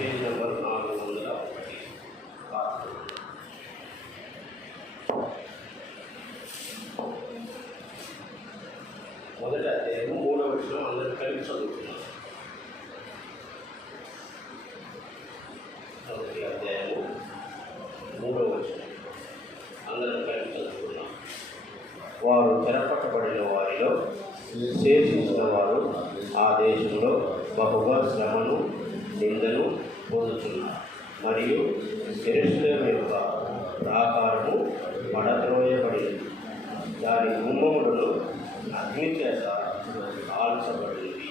Page number 401. మొదటి అధ్యాయము 3వ వచనం అందరూ కలిసి చదువుతున్నాం. మొదటి అధ్యాయము 3వ వచనం అందరూ కలిసి చదువుతున్నాం. వారు చెరపట్టబడిన వారిలో శేషించిన వారు ఆ దేశంలో బహుగా శ్రమను నిందను పొందుతున్నారు. మరియు యెరూషలేము యొక్క ప్రాకారము పడద్రోయబడింది, దాని గుమ్మములను అగ్ని చేత కాల్చబడింది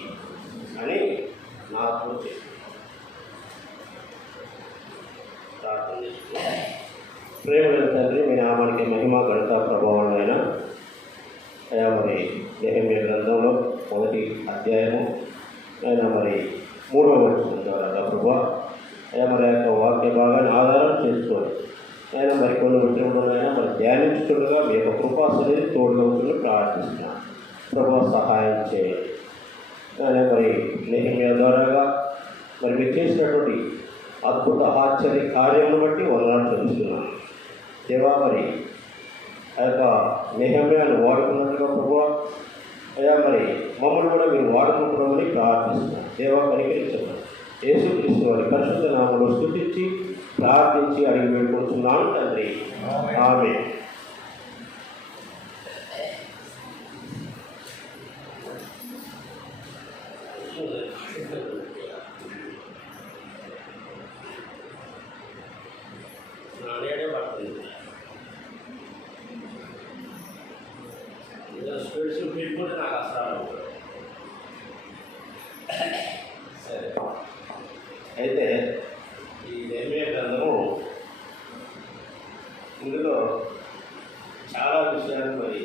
అని నాతో చెప్పి ప్రార్థన చేస్తున్నాను. ప్రేమల తండ్రి, మీ నామానికి మహిమ ఘనత ప్రభావాలైన అయా మరి నెహెమ్యా గ్రంథంలో మొదటి అధ్యాయము అయినా మరి 3వ వచనం ద్వారా ప్రభా అయా మరి యొక్క వాక్య భాగాన్ని ఆధారం చేసుకొని అయినా మరి కొన్ని విషయంలోనైనా మరి ధ్యానించుకుంటుగా మీ యొక్క కృపాసనేది తోడుగా ప్రార్థిస్తున్నాను. ప్రభా సహాయం చేయండి. అయినా మరి నెహెమ్యా ద్వారాగా మరి మీరు చేసినటువంటి అద్భుత ఆశ్చర్య కార్యమును బట్టి వందనాలు చెల్లిస్తున్నాను. దేవా మరి ఆ యొక్క నెహెమ్యాను వాడుకున్నట్టుగా ప్రభువా అయ్యా మరి మమ్మల్ని కూడా మీరు వాడుకుంటున్నామని ప్రార్థిస్తున్నాను. దేవా కనికరించండి. యేసుక్రీస్తు వారి పరిశుద్ధ నామములో స్తుతించి ప్రార్థించి అడిగి వేడుకుంటున్నాను తండ్రి, ఆమేన్. స్పెషల్ ఫీల్ కూడా నాకు అసలు సరే. అయితే ఈ నెహెమ్యా గ్రంథము ఇందులో చాలా విషయాలు మరి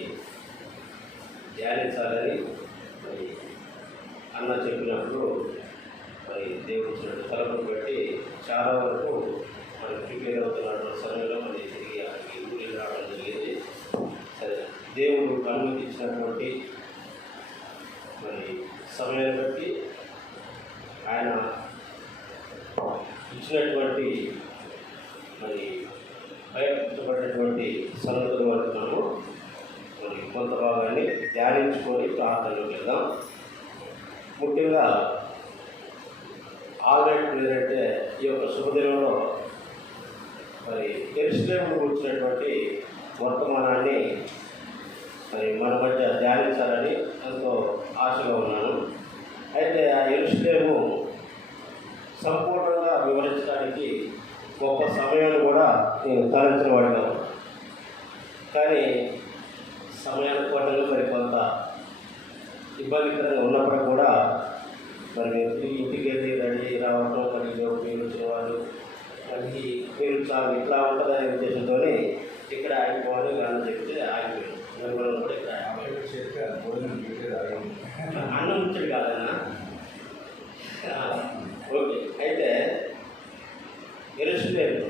ధ్యానించాలని మరి అన్న చెప్పినప్పుడు మరి దేవుడు ఇచ్చినట్టు తలపు పెట్టి చాలా వరకు మరి ప్రిపేర్ అవుతున్నటువంటి సమయంలో మరి తిరిగి అక్కడికి ఊరికి రావడం జరిగింది. సరే, దేవుడు అనుమతించినటువంటి మరి సమయాన్ని బట్టి ఆయన ఇచ్చినటువంటి మరి బయటపడినటువంటి సంగతుల వరకు మనము మరి కొంత భాగాన్ని ధ్యానించుకొని ప్రార్థనలోకి వెళ్దాం. ముఖ్యంగా ఆల్రెడీ ఏంటంటే ఈ యొక్క శుభదినంలో మరి యెరూషలేమును కూర్చున్నటువంటి వర్తమానాన్ని మరి మన మధ్య ధ్యానించాలని ఎంతో ఆశగా ఉన్నాను. అయితే ఆ యెరూషలేము సంపూర్ణంగా వివరించడానికి గొప్ప సమయాన్ని కూడా నేను తలంచిన వాడిగా, కానీ సమయానికి పట్ల మరి కొంత ఇబ్బందికరంగా ఉన్నప్పుడు కూడా మరి మీరు ఇంటికి వెళ్ళి రెడీ రావడం మరి మీరు వచ్చిన వాళ్ళు మరి మీరు చాలా ఇట్లా ఉంటుందనే ఉద్దేశంతో ఇక్కడ ఆగిపోవాలి అని చెప్తే ఆగిపోయాను. మిమ్మల్ని కూడా ఇక్కడ అన్నం ముచ్చడు కాదన్నా. ఓకే, అయితే యెరూషలేము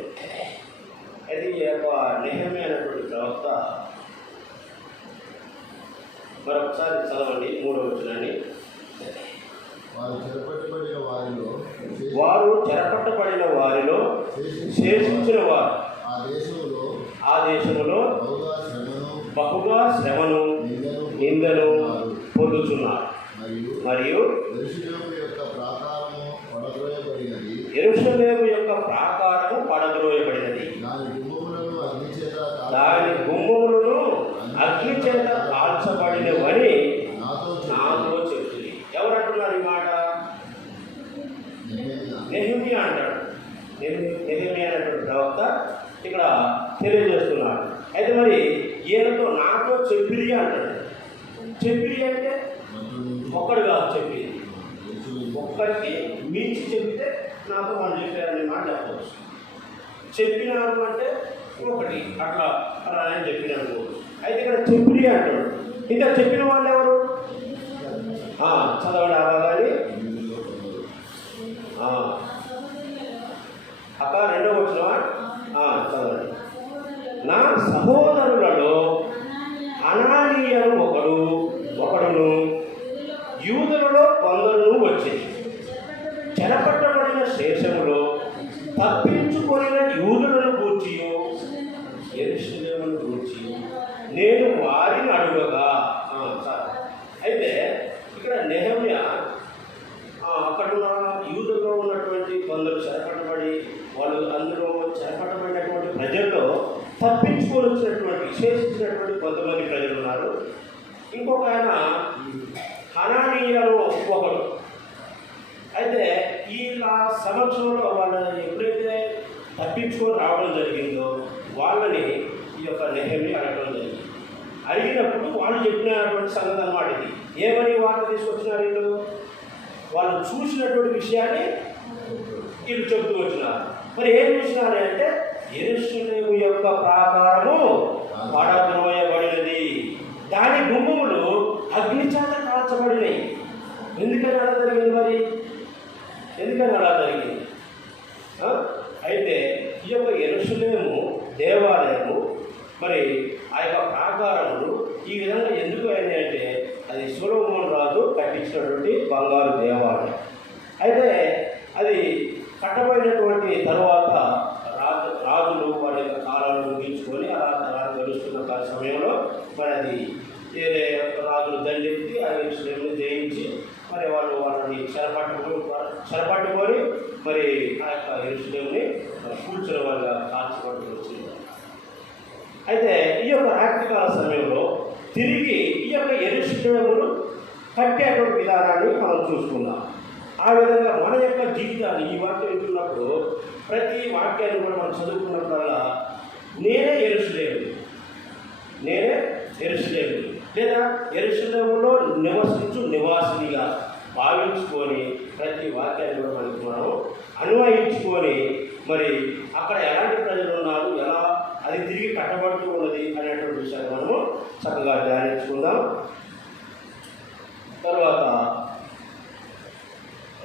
అది ఒక నెహెమ్యా అనేటువంటి ప్రవక్త మరొకసారి చదవండి 3వ వచనాన్ని. వారు చెరపట్టబడిన వారిలో శేషించిన వారు ఆ దేశంలో బహుగా శ్రమను నిందను పొందుతున్నారు. మరియు యెరూషలేము యొక్క ప్రాకారము పడద్రోయబడినది, దాని గుమ్మములను అగ్ని చేత కాల్చబడినవని నాతో చెప్తుంది. ఎవరు అంటున్నారు ఈ మాట? నెహెమ్యా అంటాడు. నెహెమ్యా అనేటువంటి ప్రవక్త ఇక్కడ తెలియజేస్తున్నాడు. అయితే మరి ఈయనతో నాతో చెప్పిరి అంటాడు. చెప్పిరి అంటే ఒక్కడు కాదు చెప్పేది, ఒక్కరికి మించి చెప్తే నాతో మనం చెప్పారనే మాట చెప్పవచ్చు. చెప్పినారు అంటే ఒకటి అట్లా అలా అని చెప్పినారు. అయితే ఇక్కడ చెప్పిరి అంటాడు. ఇంకా చెప్పిన వాళ్ళు ఎవరు? చదవండి ఆ భాగాన్ని. అక్క 2వ వచనం చదవండి. నా సహోదరులలో అనానీయను ఒకడును యూదులలో కొందరును వచ్చి చెరపట్టబడిన శేషములో ఉన్న యూదుల్లో ఉన్నటువంటి కొందరు చెరపట్టబడి వాళ్ళు అందులో చెరపట్టబడినటువంటి ప్రజల్లో తప్పించుకొని వచ్చినటువంటి విశేషించినటువంటి కొంతమంది ప్రజలు ఉన్నారు. ఇంకొక ఆయన హనానీయులలో ఒకడు. అయితే వీళ్ళ సమక్షంలో వాళ్ళని ఎప్పుడైతే తప్పించుకొని రావడం జరిగిందో వాళ్ళని ఈ యొక్క నెహెమ్యా అడగడం జరిగింది. అడిగినప్పుడు వాళ్ళు చెప్పినటువంటి సంగతి అన్నమాట ఇది. ఏమని వార్త తీసుకొచ్చినారు వీళ్ళు? వాళ్ళు చూసినటువంటి విషయాన్ని వీళ్ళు చెబుతూ వచ్చినారు. మరి ఏం చూసినారు అంటే యెరూషలేము యొక్క ప్రాకారము పడద్రోయబడినది, దాని గుమ్మములు అగ్నిచేత కాల్చబడినాయి. ఎందుకని అలా జరిగింది? మరి ఎందుకని అలా జరిగింది? అయితే ఈ యొక్క యెరూషలేము దేవాలయము మరి ఆ యొక్క ప్రాకారములు ఈ విధంగా ఎందుకు అయినాయి అంటే అది సొలొమోను రాజు కట్టించినటువంటి బంగారు దేవాలయం. అయితే అది కట్టబడినటువంటి తర్వాత రాజులు వారి యొక్క కాలాలను ముగించుకొని అలా గడుస్తున్న సమయంలో మరి అది వేరే రాజులు దండెత్తి ఆ యెరూషలేమును జయించి మరి వాళ్ళని చెరపట్టుకొని మరి ఆ యొక్క యెరూషలేముని కూర్చున్న వాళ్ళ కాల్చబడుతూ వచ్చింది. అయితే ఈ యొక్క రాత్రికాల సమయంలో తిరిగి ఈ యొక్క యెరూషలేమును కట్టేటువంటి విధానాన్ని మనం చూసుకుందాం. ఆ విధంగా మన యొక్క జీవితాన్ని ఈ వాక్యం వింటున్నప్పుడు ప్రతి వాక్యాన్ని కూడా మనం చదువుకున్నప్పుడల్లా నేనే యెరూషలేము లేదా యెరూషలేములో నివసించు నివాసినిగా భావించుకొని ప్రతి వాక్యాన్ని కూడా మనం అన్వయించుకొని మరి అక్కడ ఎలాంటి ప్రజలు ఉన్నారు, ఎలా అది తిరిగి కట్టబడుతూ ఉన్నది అనేటువంటి విషయాన్ని మనము చక్కగా ధ్యానించుకుందాం. తర్వాత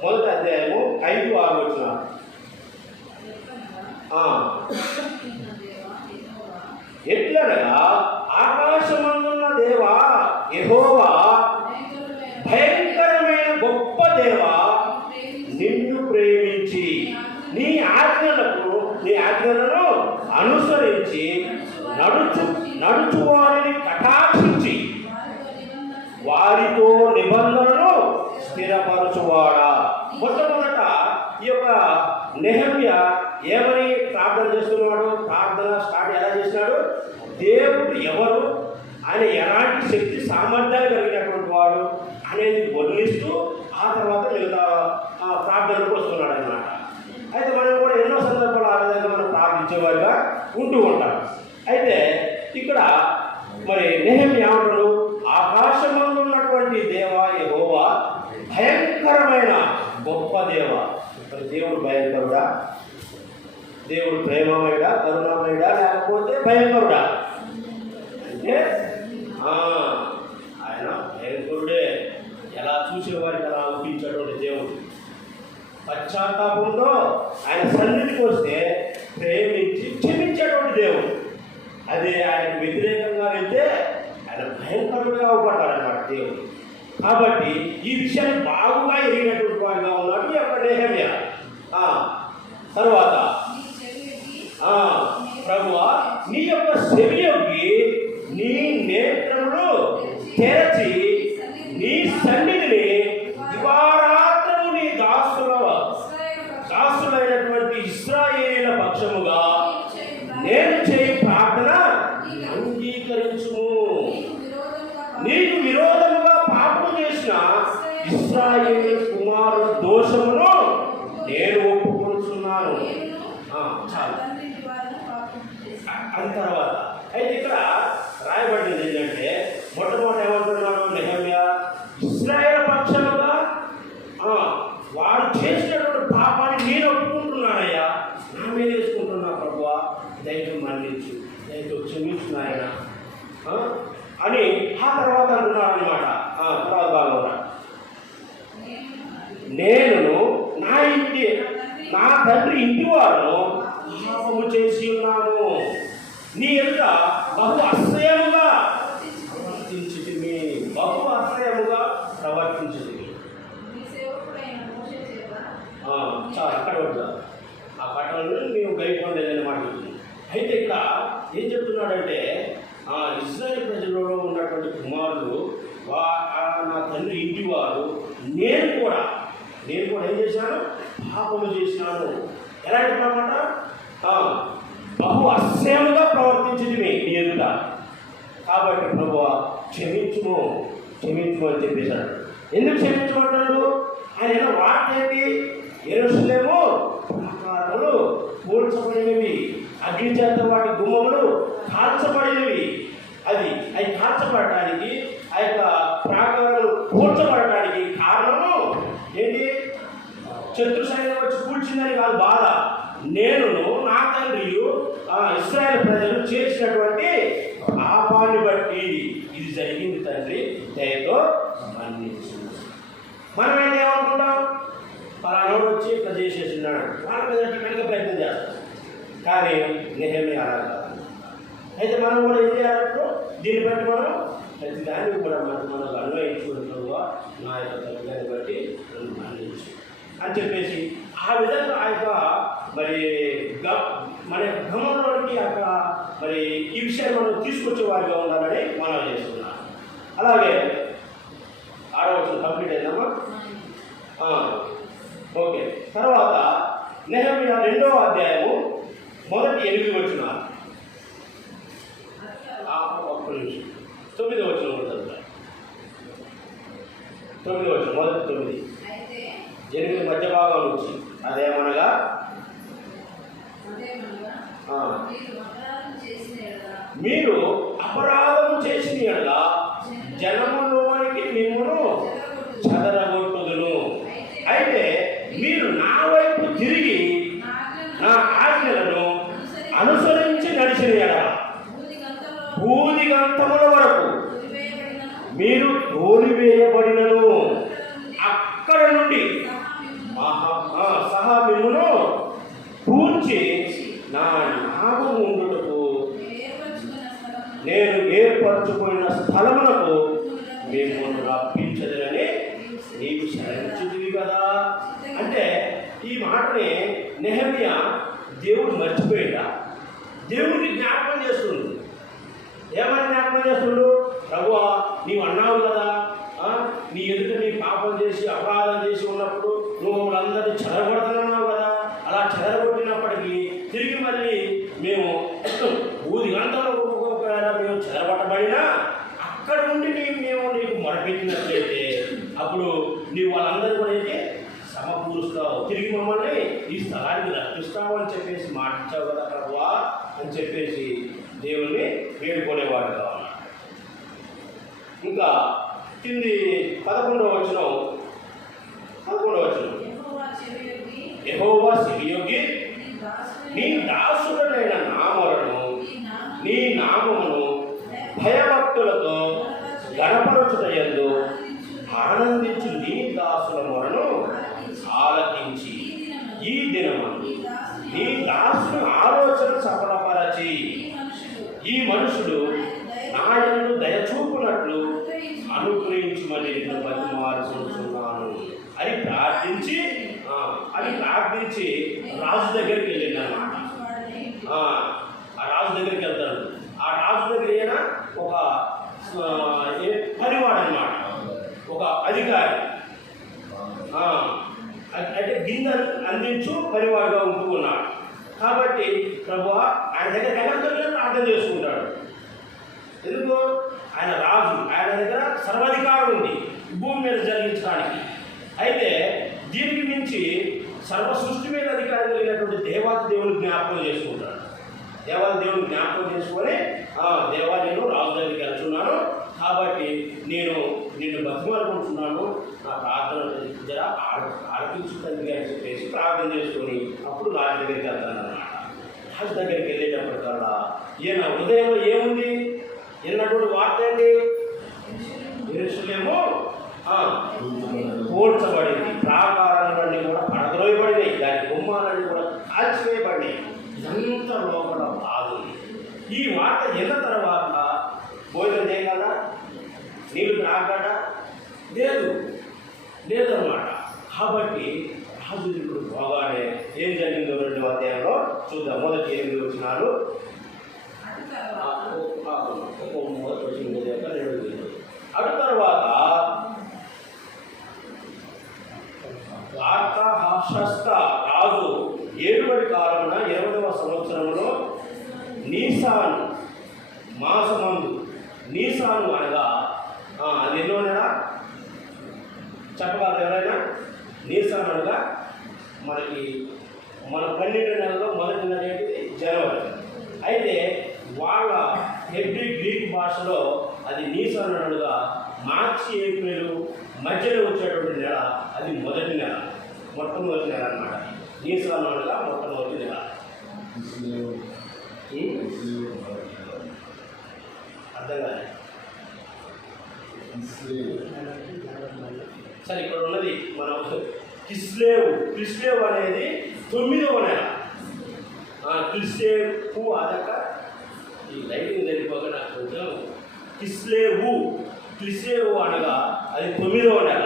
మొదటి అధ్యాయము 5-6 వచనాలు. ఎట్లనగా ఆకాశమందున్న దేవా యెహోవా, భయంకరమైన గొప్ప దేవా, నిన్ను ప్రేమించి నీ ఆజ్ఞలను అనుసరించి నడుచు వారిని కటాక్షించి వారితో నిబంధనను స్థిరపరచువాడా. మొట్టమొదట ఈ యొక్క నెహెమ్యా ఏమని ప్రార్థన చేస్తున్నాడు? ప్రార్థన స్టార్ట్ ఎలా చేసినాడు? దేవుడు ఎవరు, ఆయన ఎలాంటి శక్తి సామర్థ్యాలు కలిగినటువంటి వాడు అనేది వర్ణిస్తూ ఆ తర్వాత మిగతా ప్రార్థనకు వస్తున్నాడు అన్నమాట. అయితే మనం కూడా ఎన్నో సందర్భాలు ఆ విధంగా మనం ప్రార్థించేవారుగా ఉంటూ ఉంటాం. అయితే ఇక్కడ మరి నెహెమ్యా ఏమంటాడు? ఆకాశమందు ఉన్నటువంటి దేవా యెహోవా, భయంకరమైన గొప్ప దేవ. మరి దేవుడు భయంకరుడా? దేవుడు ప్రేమమయుడా, కరుణామయుడా, లేకపోతే భయంకరుడా? అంటే ఆయన భయంకరుడే. ఎలా చూసేవారికి అలా ఒప్పించేటువంటి దేవుడు. పశ్చాత్తాపంతో ఆయన సన్నిధికి వస్తే ప్రేమించి క్షమించేటువంటి దేవుడు. అదే ఆయనకు వ్యతిరేకంగా వెళ్తే ఆయన భయంకరుడుగా అవపడ్డాడన్నమాట దేవుడు. కాబట్టి ఈ విషయాన్ని బాగుగా ఎరిగినటువంటి వాడిగా ఉన్నాడు ఈ యొక్క నెహెమ్యా. తర్వాత ప్రభువా, నీ యొక్క చెవియొగ్గి నీ నేత్రములు తెరచి నీ సన్నిధిని దివారాత్రము నీ దాసులైనటువంటి ఇశ్రాయేలీయుల పక్షముగా నేను చేయి ప్రార్థన అంగీకరించుము. నీకు విరోధముగా పాపము చేసిన ఇశ్రాయేలు కుమారుల దోషమును నేను ఒప్పుకొనుచున్నాను. చాలు. అది తర్వాత అయితే ఇక్కడ రాయబడింది ఏంటంటే మొట్టమొదటి ఏమంటున్నాడు నెహెమ్యా? ఇశ్రాయేలు పక్షముగా వాడు చేసినటువంటి పాపాన్ని నేను ఒప్పుకుంటున్నానయ్యా, నా మీద వేసుకుంటున్నా ప్రభువా, దయతో మన్నించు, దయతో క్షమించు నాయన అని ఆ తర్వాత అంటున్నాడు అనమాట. తర్వాత భాగంలో నేను నా తండ్రి ఇంటి వారు పాపము చేసి ఉన్నాను, నీ యొక్క బహు అసహ్యముగా ప్రవర్తించింది. చాలా అక్కడ వద్దా ఆ కట్టలను మేము గైకొండేదన్నమాట. అయితే ఇక్కడ ఏం చెప్తున్నాడంటే ఇశ్రాయేలు ప్రజలలో ఉన్నటువంటి కుమారులు నా తండ్రి ఇంటి వారు నేను కూడా ఏం చేశాను చేశాను? పాపము చేసినాను. ఎలాంటి పాపట? బహు అసహ్యముగా ప్రవర్తించింది మీ ఎదుట. కాబట్టి ప్రభువా క్షమించుము క్షమించుము అని చెప్పేశాడు. ఎందుకు క్షమించబడ్డాడు? ఆయన వార్త ఏంటి? యెరూషలేము ప్రాకారములు కూల్చబడినవి, అగ్ని చేత వాటి గుమ్మములు కాల్చబడినవి. అవి కాల్చబడటానికి, ఆ యొక్క ప్రాకారాలు కూల్చబడటానికి కారణము ఏంటి? శత్రు సైన్యం వచ్చి కూల్చిందని కాదు బాధ. నేను నా తండ్రియు ఇశ్రాయేలు ప్రజలు చేసినటువంటి పాపాన్ని బట్టి ఇది జరిగింది తండ్రి, దయతో మన్నించు. మనమైతే ఏమనుకుంటాం? పలానోడు వచ్చి ఇట్లా చేసేసినాడు, వాళ్ళ మీద వెనక ప్రయత్నం చేస్తాం. కానీ నెహెమ్యా అలా కాదు. అయితే మనం కూడా ఏం చేయాలంటే దీన్ని బట్టి మనం ప్రతి దాన్ని కూడా మనకు అన్వయించుకుంటున్నావా, నా యొక్క తల్లిదాన్ని బట్టి నన్ను మన్నించు అని చెప్పేసి ఆ విధంగా ఆ యొక్క మరి మన గమనంలోనికి యొక్క మరి ఈ విషయాన్ని మనం తీసుకొచ్చే వారిగా ఉండాలని మనం చేస్తున్నాం. అలాగే 6వ వచనం కంప్లీట్ అయిందమ్మా. ఓకే. తర్వాత నెహెమ్యా 2వ అధ్యాయము మొదటి 8 వచనాలు. 9వ వచనం కూడా చదువుతారు. 9వ వచనం మొదటి 9, 8 మధ్య భాగం నుంచి. అదేమనగా మీరు అపరాధము చేసిన యెడల జనములోనికి మిమ్మును చెదరగొట్టుదును. అయితే మీరు నా వైపు తిరిగి నా ఆజ్ఞలను అనుసరించి నడిచిన యెడల భూదిగంతముల వరకు మీరు తోలివేయబడినను అక్కడ నుండి సహా మిమ్మును పూడ్చి నా నామము ఉండుటకు నేను ఏర్పరచుకున్న స్థలములకు మిమ్మల్ని రప్పించదని నీకు శరణించుతుంది కదా. అంటే ఈ మాటని నెహెమ్యా దేవుడు మర్చిపోయిందా? దేవుడిని జ్ఞాపకం చేస్తుంది. ఏమని జ్ఞాపకం చేస్తుండు? ప్రభువా నీవు అన్నావు కదా, నీ ఎదుట నీ పాపం చేసి అపరాధం చేసి ఉన్నప్పుడు నువ్వు మమ్మల్ని చెదరగొడుతున్నావు కదా. అలా చెదరగొట్టినప్పటికీ తిరిగి మళ్ళీ మేము ఊదిగంటలో మేము చెదరగొట్టబడినా అక్కడ నుండి మేము నీకు మొరపెట్టినట్లయితే అప్పుడు నీవు వాళ్ళందరూ కూడా అయితే సమకూరుస్తావు, తిరిగి మమ్మల్ని ఈ స్థలానికి రక్షిస్తావు అని చెప్పేసి మాటించావు కదా ప్రభువా అని చెప్పేసి దేవుణ్ణి వేడుకునేవాడు కావాలి. ఇంకా కింది 11వ వచనం యెహోవా చెవియొగ్గి నీ దాసుడైన నా మొరను నీ నామమును భయభక్తులతో గణపరచుటయందు ఆనందించు నీ దాసుల మొరను ఆలకించి ఈ దినము నీ దాసుని ఆలోచన సఫలపరచి ఈ మనుషుడు నా యందు దయచూపునట్లు అనుగ్రహించమని నిన్ను బతిమాలుకుంటున్నాను అని ప్రార్థించి రాజు దగ్గరికి వెళ్ళింది అన్నమాట. ఆ రాజు దగ్గరికి వెళ్తాడు. ఆ రాజు దగ్గర అయినా ఒక పనివాడు అన్నమాట, ఒక అధికారి. అంటే గిన్నె అందించు పనివాడుగా ఉంటూ ఉన్నాడు. కాబట్టి ప్రభువా ఆయన దగ్గర ఎవరితో ప్రార్థన చేసుకుంటాడు. ఎందుకు? ఆయన రాజు, ఆయన దగ్గర సర్వాధికారం ఉంది భూమి మీద జరిగించడానికి. అయితే దీనికి మించి సర్వ సృష్టి మీద అధికారం కలిగినటువంటి దేవాది దేవుని జ్ఞాపకం చేసుకుంటాడు. దేవాది దేవుని జ్ఞాపకం చేసుకొని దేవా నేను రాజు దగ్గరికి వెళ్తున్నాను కాబట్టి నేను నిన్ను బతిమాలుకుంటున్నాను, నా ప్రార్థన జర ఆలకించుతండి అని చెప్పేసి ప్రార్థన చేసుకొని అప్పుడు రాజు దగ్గరికి వెళ్తాను అన్నమాట. రాజు దగ్గరికి వెళ్ళేటప్పటికల్లా ఈయన హృదయంలో ఏముంది? ఎన్నటువంటి వార్త ఏంటి? యెరూషలేము కూల్చబడింది, ప్రాకారాలన్నీ కూడా పడద్రోయబడినాయి, దాని గుమ్మాలన్నీ కూడా కాల్చివేయబడినాయి. ఇదంతా లోపల బాగుంది. ఈ వార్త విన్న తర్వాత భోజనం చేయగలరా? నీళ్ళు త్రాగలరా? లేదన్నమాట. కాబట్టి రాజు ఇప్పుడు బాగానే ఏం జరిగిందో 2వ అధ్యాయంలో చూద్దాం. మొదటి 8 వచనాలు. అటు తర్వాత వార్తాహ షష్ట రాజు ఏడుబడి కాలమున 20వ సంవత్సరంలో నీసాను మాసమందు, నీసాను అనగా అది ఎన్నో నెల చెప్పగలరు ఎవరైనా? నీసాను అనగా మన 12 నెలలో మొదటి నెల ఏంటిది? జనవరి. అయితే వాళ్ళ హెబ్రీ గ్రీక్ భాషలో అది నీసాను అనగా మార్చి ఏప్రిల్ మధ్యలో వచ్చేటువంటి నెల, అది మొదటి నెల, మొట్టమొదటి నెల అన్నమాట. నీసాను అనగా మొట్టమొదటి నెల. అర్థం కాదు. సరే, ఇక్కడ ఉన్నది మనం కిస్లేవు అనేది 9వ నెల. కిస్లేవు అదక ఈ లైటింగ్ జరిగిపోక నాకు కొంచెం కిస్లేవు అనగా అది 9వ నెల.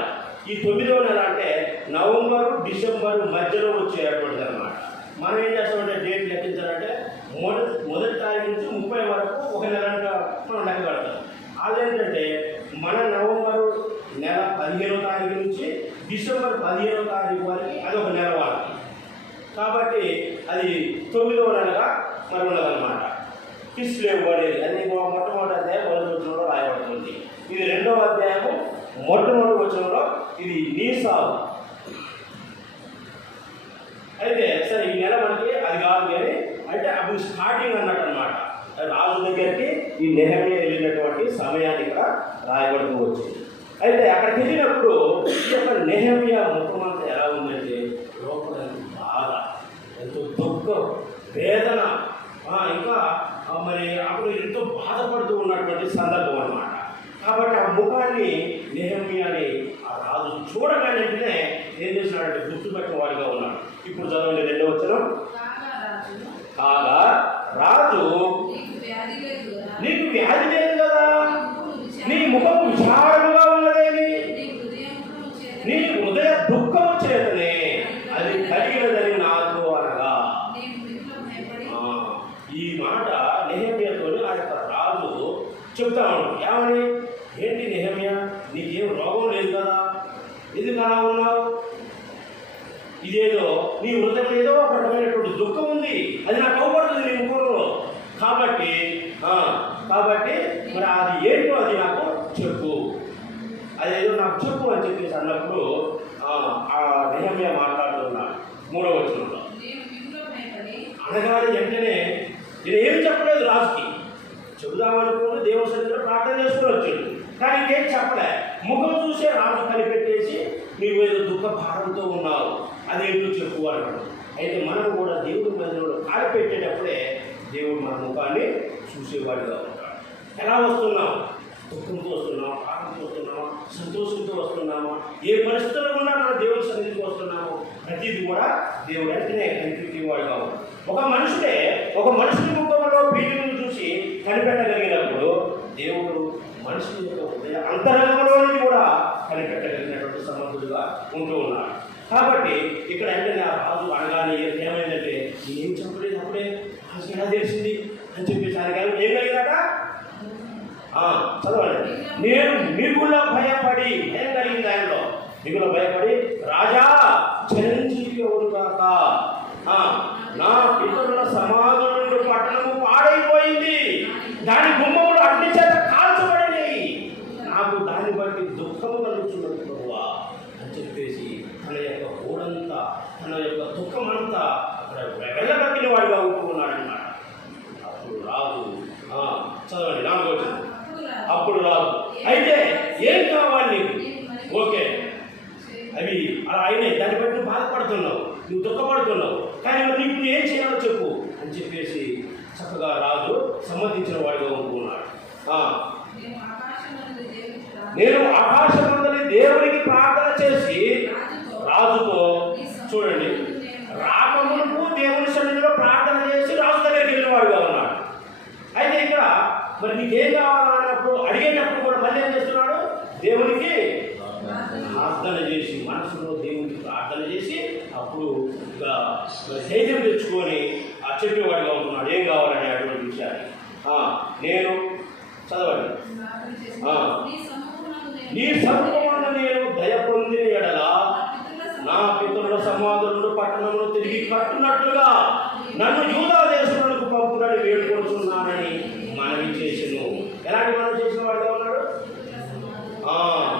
ఈ 9వ నెల అంటే నవంబరు డిసెంబరు మధ్యలో వచ్చేటువంటిది అన్నమాట. మనం ఏం చేస్తామంటే డేట్ లెక్కించాలంటే మొదటి తారీఖు నుంచి 30 వరకు ఒక నెల మనం లెక్క కడతాం. అదేంటంటే మన నవంబరు నెల 15వ తారీఖు నుంచి డిసెంబర్ 15వ తారీఖు వరకు అది ఒక నెల వాళ్ళకి. కాబట్టి అది 9వ నెలగా మరి ఉన్నదన్నమాట. కిస్లేవు అనేది అది మొట్టమొదటి అధ్యాయం మొదటి వచనంలో రాయబడుతుంది. ఇది 2వ అధ్యాయము మొట్టమొదటి వచనంలో ఇది నీసావు. అయితే సరే, ఈ నెల మనకి అది కాదు కానీ అంటే అప్పుడు స్టార్టింగ్ అన్నట్టు అనమాట. రాజు దగ్గరికి ఈ నెహెమ్యా వెళ్ళినటువంటి సమయాన్ని ఇక్కడ రాయబడుతూ వచ్చింది. అయితే అక్కడికి వెళ్ళినప్పుడు ఈ యొక్క నెహెమ్యా ముఖమంతా ఎలా ఉందంటే లోపల బాధ, ఎంతో దుఃఖం, వేదన, ఇంకా మరి అప్పుడు ఎంతో బాధపడుతూ ఉన్నటువంటి సందర్భం అన్నమాట. కాబట్టి ఆ ముఖాన్ని నెహెమ్యాని ఆ రాజు చూడగానే ఏం చేసినాడంటే గుర్తుపెట్టిన వాడిగా ఉన్నాడు. ఇప్పుడు చదవండి 2వ వచనం. కాగా రాజు, నీకు వ్యాధి లేదు కదా, నీ ముఖం విచారముగా ఉన్నదేమి, నీ హృదయ దుఃఖము చేతనే అది కలిగినదని నాతో అనగా. ఈ మాట నెహెమ్యాతో ఆ యొక్క రాజు చెప్తా ఉన్నాడు. ఏమని? ఏంటి నెహెమ్యా, నీకేం రోగం లేదు కదా, ఎందుకు అలా ఉన్నావు? ఇదేదో నీ హృదయం ఏదో ఒక రకమైనటువంటి దుఃఖం ఉంది, అది నాకు అవపడుతుంది నీ ముఖంలో. కాబట్టి మరి అది ఏంటో అది నాకు చెప్పు, అదేదో నాకు చెప్పు అని చెప్పేసి అన్నప్పుడు ఆ నెహెమ్యా మాట్లాడుతున్నాడు 3వ వచనంలో. అనగానే వెంటనే నేను ఏం చెప్పలేదు రాజుకి. చెబుదామనుకుని దేవుని సన్నిధిలో ప్రార్థన చేసుకుని వచ్చాడు, కానీ ఇంకేం చెప్పలే. ముఖం చూసే రాజు కనిపెట్టేసి నీవు ఏదో దుఃఖ భారంతో ఉన్నావు, అదేంటో చెప్పు అన్నాడు. అయితే మనం కూడా దేవుడి మందిరంలో కాలు పెట్టేటప్పుడే దేవుడు మన ముఖాన్ని చూసేవాడిగా ఉంటాడు. ఎలా వస్తున్నాం? దుఃఖంతో వస్తున్నామా, భారంతో వస్తున్నామా, సంతోషంతో వస్తున్నామా, ఏ పరిస్థితుల్లో ఉన్నా మన దేవుడి సన్నిధికి వస్తున్నాము, ప్రతిదీ కూడా దేవుడు వెంటనే కనిపెట్టేవాడుగా ఉంటాడు. ఒక మనుషుని ముఖంలో పీఠను చూసి కనిపెట్టగలిగినప్పుడు దేవుడు మనుషుల యొక్క హృదయ అంతరంగంలోని కూడా కనిపెట్టగలిగినటువంటి సమర్థుడుగా ఉంటూ ఉన్నాడు. కాబట్టి ఇక్కడ వెంటనే ఆ రాజు అనగానే ఏమైందంటే ఏం చెప్పలేదు, అప్పుడే రాజు ఎలా తెలిసింది అని చెప్పేసి ఆయన ఏం కలిగినాక చదవండి. నేను మిగుల భయపడి, ఏం కలిగింది ఆయనలో? మిగుల భయపడి, రాజా చిరంజీవి ఎవరు కాక నా పితరుల సమాధుల పట్టణము పాడైపోయింది, దాని గుమ్మములు అగ్ని చేత కాల్చబడినాయి, నాకు దాన్ని బట్టి దుఃఖము కలుగుతున్నది ప్రభువా అని చెప్పేసి తన యొక్క గోడంతా, తన యొక్క దుఃఖమంతా అక్కడ వెళ్ళబట్టిన వాడిగా ఉంటున్నాడన్నమాట. అప్పుడు రాజు చదవండి 4వ వచనం. అప్పుడు రాజు, అయితే ఏం కావాలి నీకు? ఓకే, అవి అలా అయినాయి, దాన్ని బట్టి నువ్వు బాధపడుతున్నావు, నువ్వు దుఃఖపడుతున్నావు, కానీ నీకు ఏం చేయాలో చెప్పు అని చెప్పేసి చక్కగా రాజు సమ్మతించిన వాడిగా ఉంటున్నాడు. నేను ఆకాశమందలి దేవునికి ప్రార్థన చేసి రాజుతో, చూడండి, రాకమునుపు దేవుని సన్నిధిలో ప్రార్థన చేసి రాజు దగ్గరికి వెళ్ళినవాడుగా ఉన్నాడు. అయితే ఇక్కడ మరి నీకేం కావాలన్నప్పుడు అడిగేటప్పుడు కూడా మళ్ళీ ఏం చేస్తున్నాడు? దేవునికి ప్రార్థన చేసి, మనసులో దేవునికి ప్రార్థన చేసి అప్పుడు ధైర్యం తెచ్చుకొని చెప్పేవాడిగా ఉంటున్నాడు ఏం కావాలని అటువంటి విషయాన్ని. నేను చదవండి, నీ సముఖమున నేను దయ పొందిన ఎడల నా పితరుల సమాధులను పట్టణమును తిరిగి కట్టునట్లుగా నన్ను యూదా దేశములకు పంపునని వేడుకొనుచున్నానని మనవి చేసెను. ఎలాంటి మనం చేసిన వాడుగా ఉన్నాడు?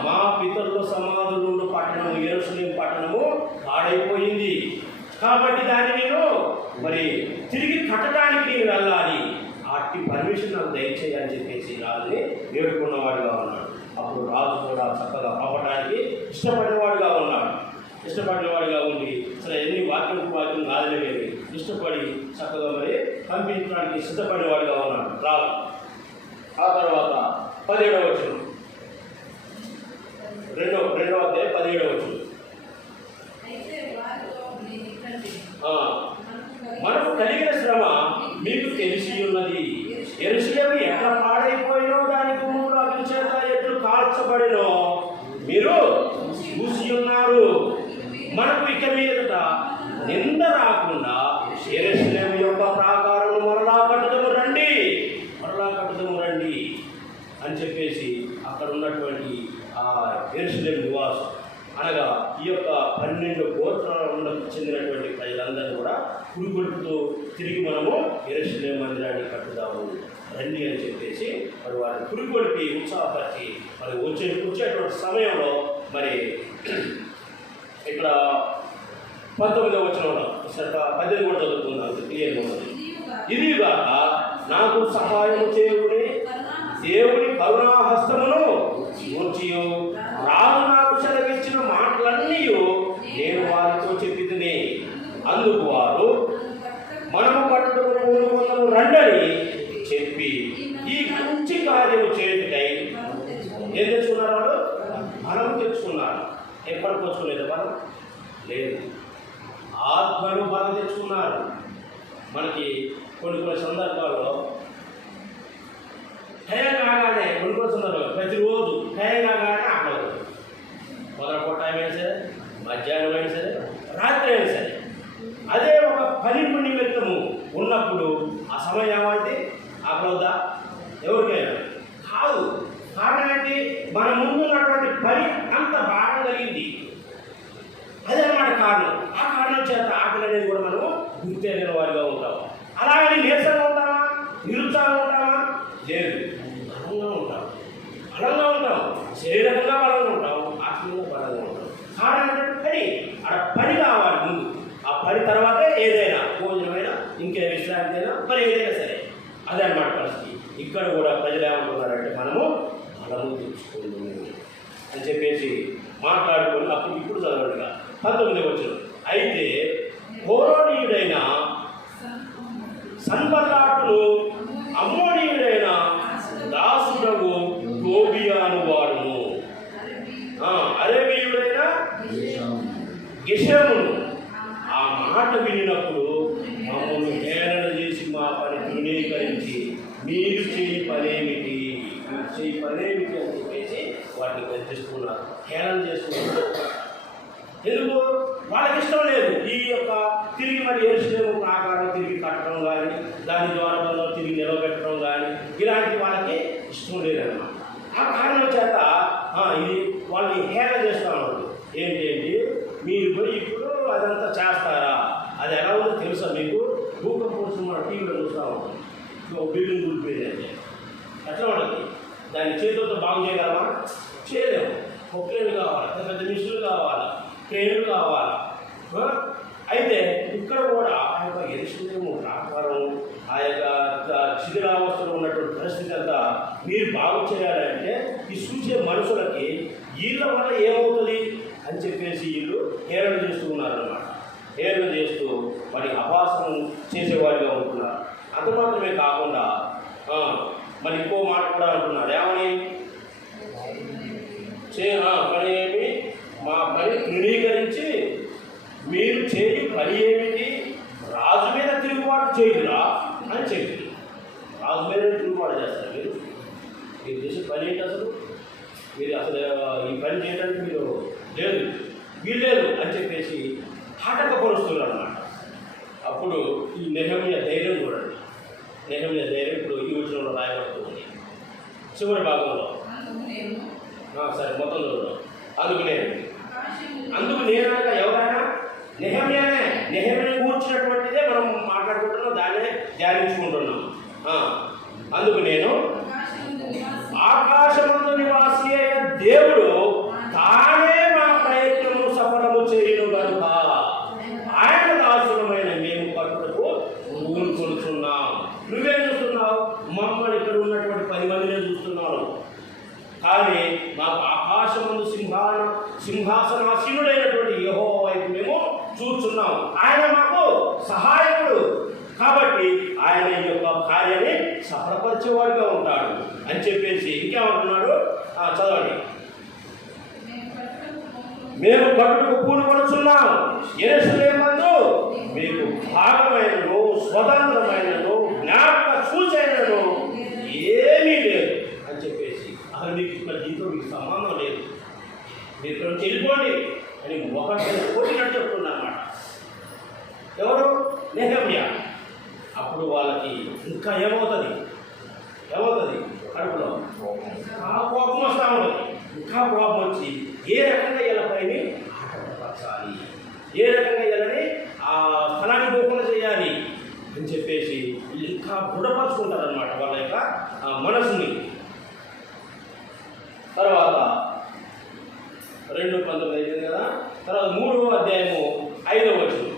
మా పితరుల సమాధులు పట్టణము యెరూషలేము పట్టణము పాడైపోయింది కాబట్టి దాన్ని నేను మరి తిరిగి కట్టడానికి నేను వెళ్ళాలి, అట్టి పర్మిషన్ నాకు దయచేయాలని చెప్పేసి రాజుని వేడుకున్నవాడుగా ఉన్నాడు. అప్పుడు రాజు కూడా చక్కగా పంపడానికి ఇష్టపడినవాడుగా ఉన్నాడు. ఇష్టపడినవాడుగా ఉండి సరే ఎన్ని వాక్యం రాజులే ఇష్టపడి చక్కగా మరి పంపించడానికి సిద్ధపడినవాడుగా ఉన్నాడు రాజు. ఆ తర్వాత 17వ వచనం, రెండవ అధ్యాయం 17వ వచనం. మనకు కలిగిన శ్రమ మీకు తెలిసి ఉన్నది. యెరూషలేము ఎట్లా పాడైపోయినో దాని గుమ్ములు అగ్ని చేత ఎట్లు కాల్చబడినో మీరు చూసి ఉన్నారు. మనకు ఇక మీదట నింద రాకుండా యెరూషలేము యొక్క ప్రాకారము మరలా కట్టుదము రండి అని చెప్పేసి అక్కడ ఉన్నటువంటి ఆ యెరూషలేము నివాసం అనగా ఈ యొక్క 12 గోత్రాలకు చెందినటువంటి ప్రజలందరూ కూడా పురుగొడుపుతూ తిరిగి మనము యెరూషలేము మందిరాన్ని కట్టుదాము రండి అని చెప్పేసి మరి వారిని పురుగొడిపి ఉత్సాహపరిచి మరి వచ్చేటువంటి సమయంలో మరి ఇక్కడ 19వ వచనంలో 18 కూడా చదువుతున్నాను క్లియర్గా ఉన్నది. ఇదిగాక నాకు సహాయము చేయుడి దేవుని కరుణాహస్తమును కూర్చియు రాజు నాకు సెలవిచ్చిన మాటలన్నీ నేను వారితో చెప్పితిని. అందుకు వారు మనము కట్టుటకు రండని చెప్పి ఈ మంచి కార్యము చేయుటకై ఏం తెచ్చుకున్నారు? వాడు బలం తెచ్చుకున్నారు. ఎప్పటికి వచ్చుకోలేదు బలం లేదు, ఆత్మను బలం తెచ్చుకున్నారు. మనకి కొన్ని సందర్భాల్లో టైం కాగానే కొన్ని సందర్భాలు ప్రతిరోజు టైం కాగానే ఆకలి, మొదటి టైం అయినా సరే, మధ్యాహ్నం అయినా సరే, రాత్రి అయినా సరే, అదే ఒక పని నిమిత్తము ఉన్నప్పుడు ఆ సమయం ఏమంటే ఆకలవుద్దా? ఎవరికైనా కాదు. కారణం ఏంటి? మన ముందున్నటువంటి పని అంత బాగా జరిగింది. అదనమాట కారణం. ఆ కారణం చేత ఆకలి అనేది కూడా మనము గుర్తెరిగిన వారిగా ఉంటాం. అలాగని నీరసంగా ఉంటామా, నిరుత్సాహంగా ఉంటామా? లేదు, బలంగా ఉంటాం. శరీరంగా బలంగా ఉంటాం, ఆత్మీయంగా బలంగా ఉంటాం. కారణం ఏంటంటే పని. అక్కడ పని కావాలి ముందు. ఆ పని తర్వాతే ఏదైనా భోజనమైనా ఇంకే విశ్రాంతి అయినా మరి ఏదైనా సరే. అదే అన్నమాట పరిస్థితి. ఇక్కడ కూడా ప్రజలు ఏమంటున్నారంటే మనము బలము తెచ్చుకుందాము అని చెప్పేసి మాట్లాడుకొని అప్పుడు ఇప్పుడు చదవడుగా 19వ వచనం. అయితే హోరోనీయుడైన సన్బల్లాటును అమ్మోనీయుడైన దాసుడగు టోబియాను వాడును, అరేబీయుడైన గెషెమును ఆ మాట వినినప్పుడు మమ్మల్ని హేళన చేసి మా పని తృణీకరించి మీరు చేయి పనేమిటి అని చెప్పేసి వాటిని గర్జిస్తున్నారు, హేళన చేస్తున్నారు. ఎందుకు? వాళ్ళకి ఇష్టం లేదు ఈ యొక్క తిరిగి మరి యెరూషలేము ప్రాకారం తిరిగి కట్టడం కానీ, దాని ద్వారాబంధం తిరిగి నిలబెట్టడం కానీ ఇలాంటి వాళ్ళకి ఇష్టం లేదన్నమాట. ఆ కారణం చేత ఇది వాళ్ళని హేళన చేస్తూ ఉన్నారు. ఏంటి మీరు పోయి ఇప్పుడు అదంతా చేస్తారా? అది ఎలా ఉందో తెలుసా మీకు? భూకంపం మన టీవీలో చూస్తూ ఉంటాం. ఒక బిల్డింగ్ కూలిపోయింది, ఎట్లా ఉండదు? దాన్ని చేతులతో బాగు చేయగలమా? చేయలేము. కొక్లేలు కావాలి, పెద్ద మిషన్లు కావాలి, ట్రైన్లు కావాలి. అయితే ఇక్కడ కూడా ఆ యొక్క యెరూషలేము ప్రాకారం ఆ యొక్క శిథిలావస్థలో ఉన్నటువంటి పరిస్థితి అంతా మీరు బాగు చేయాలంటే ఈ చూసే మనుషులకి వీళ్ళ వల్ల ఏమవుతుంది అని చెప్పేసి వీళ్ళు హేళన చేస్తూ ఉన్నారన్నమాట. హేళన చేస్తూ మరి అభాసనం చేసేవాడిగా ఉంటున్నారు. అంత మాత్రమే కాకుండా మరి ఇంకో మాట కూడా అంటున్నారు. ఏమని? పని ఏమి? మా పని తృణీకరించి మీరు చేయి పని ఏమిటి? రాజు మీద తిరుగుబాటు చేయురా అని చెప్పి రాజు మీద తిరుగుబాటు చేస్తారు. మీరు చేసే పని ఏంటి? మీరు అసలు ఈ పని చేయడానికి మీరు లేదు, వీల్లేదు అని చెప్పేసి ఆటంకపరుస్తున్నారు అన్నమాట. అప్పుడు ఈ నెహెమ్యా ధైర్యం చూడండి. నెహెమ్యా ధైర్యం ఇప్పుడు ఈ వచనంలో రాయబడుతుంది చివరి భాగంలో. సరే మొత్తంలో అందుకు నేను అందుకు నేనగా ఎవరైనా నెహెమ్యానే. నెహెమ్యా కూర్చున్నటువంటిదే మనం మాట్లాడుకుంటున్నాం, దాన్నే ధ్యానించుకుంటున్నాం. అందుకు నేను ఆకాశమందు నివాసి అయిన దేవుడు తానే మా ప్రయత్నము సఫలము చేయను కనుక ఆయన దాసులమైన మేము కట్టుటకు ఊరుకొనుచున్నాం. నువ్వేం చూస్తున్నావు? మమ్మల్ని ఇక్కడ ఉన్నటువంటి 10 మందినే చూస్తున్నావు. కానీ మాకు ఆకాశమందు సింహాసనాసీనుడైనటువంటి యెహోవా వైపు మేము చూస్తున్నాం. ఆయన మాకు సహాయకుడు కాబట్టి ఆయన ఈ యొక్క కార్యాన్ని సఫలపరిచేవాడుగా ఉంటాడు అని చెప్పేసి ఇంకేమంటున్నాడు? చదవండి. మేము కట్టుకు పూనుకొనుచున్నాం. యెరూషలేమందు మీకు భాగమైనను స్వతంత్రమైనను జ్ఞాపక సూచనను ఏమీ లేదు అని చెప్పేసి అసలు మీకు ఇక్కడ దీంతో మీకు సంబంధం లేదు, మీరు ఇక్కడ వెళ్ళిపోండి అని ఒకటి కోరినట్టు చెప్తున్నా అన్నమాట. ఎవరు? నెహెమ్యా. అప్పుడు వాళ్ళకి ఇంకా ఏమవుతుంది కడుపులో కోపం వస్తూ ఉంటుంది. ఇంకా కోపం వచ్చి ఏ రకంగా వీళ్ళపైని ఆటపరచాలి, ఏ రకంగా వీళ్ళని ఆ స్థలాన్ని పోకుండా చేయాలి అని చెప్పేసి వీళ్ళు ఇంకా దృఢపరుచుకుంటారు అనమాట వాళ్ళ యొక్క మనసుని. తర్వాత 2:19 అయింది కదా. తర్వాత 3వ అధ్యాయము 5వ వచనం.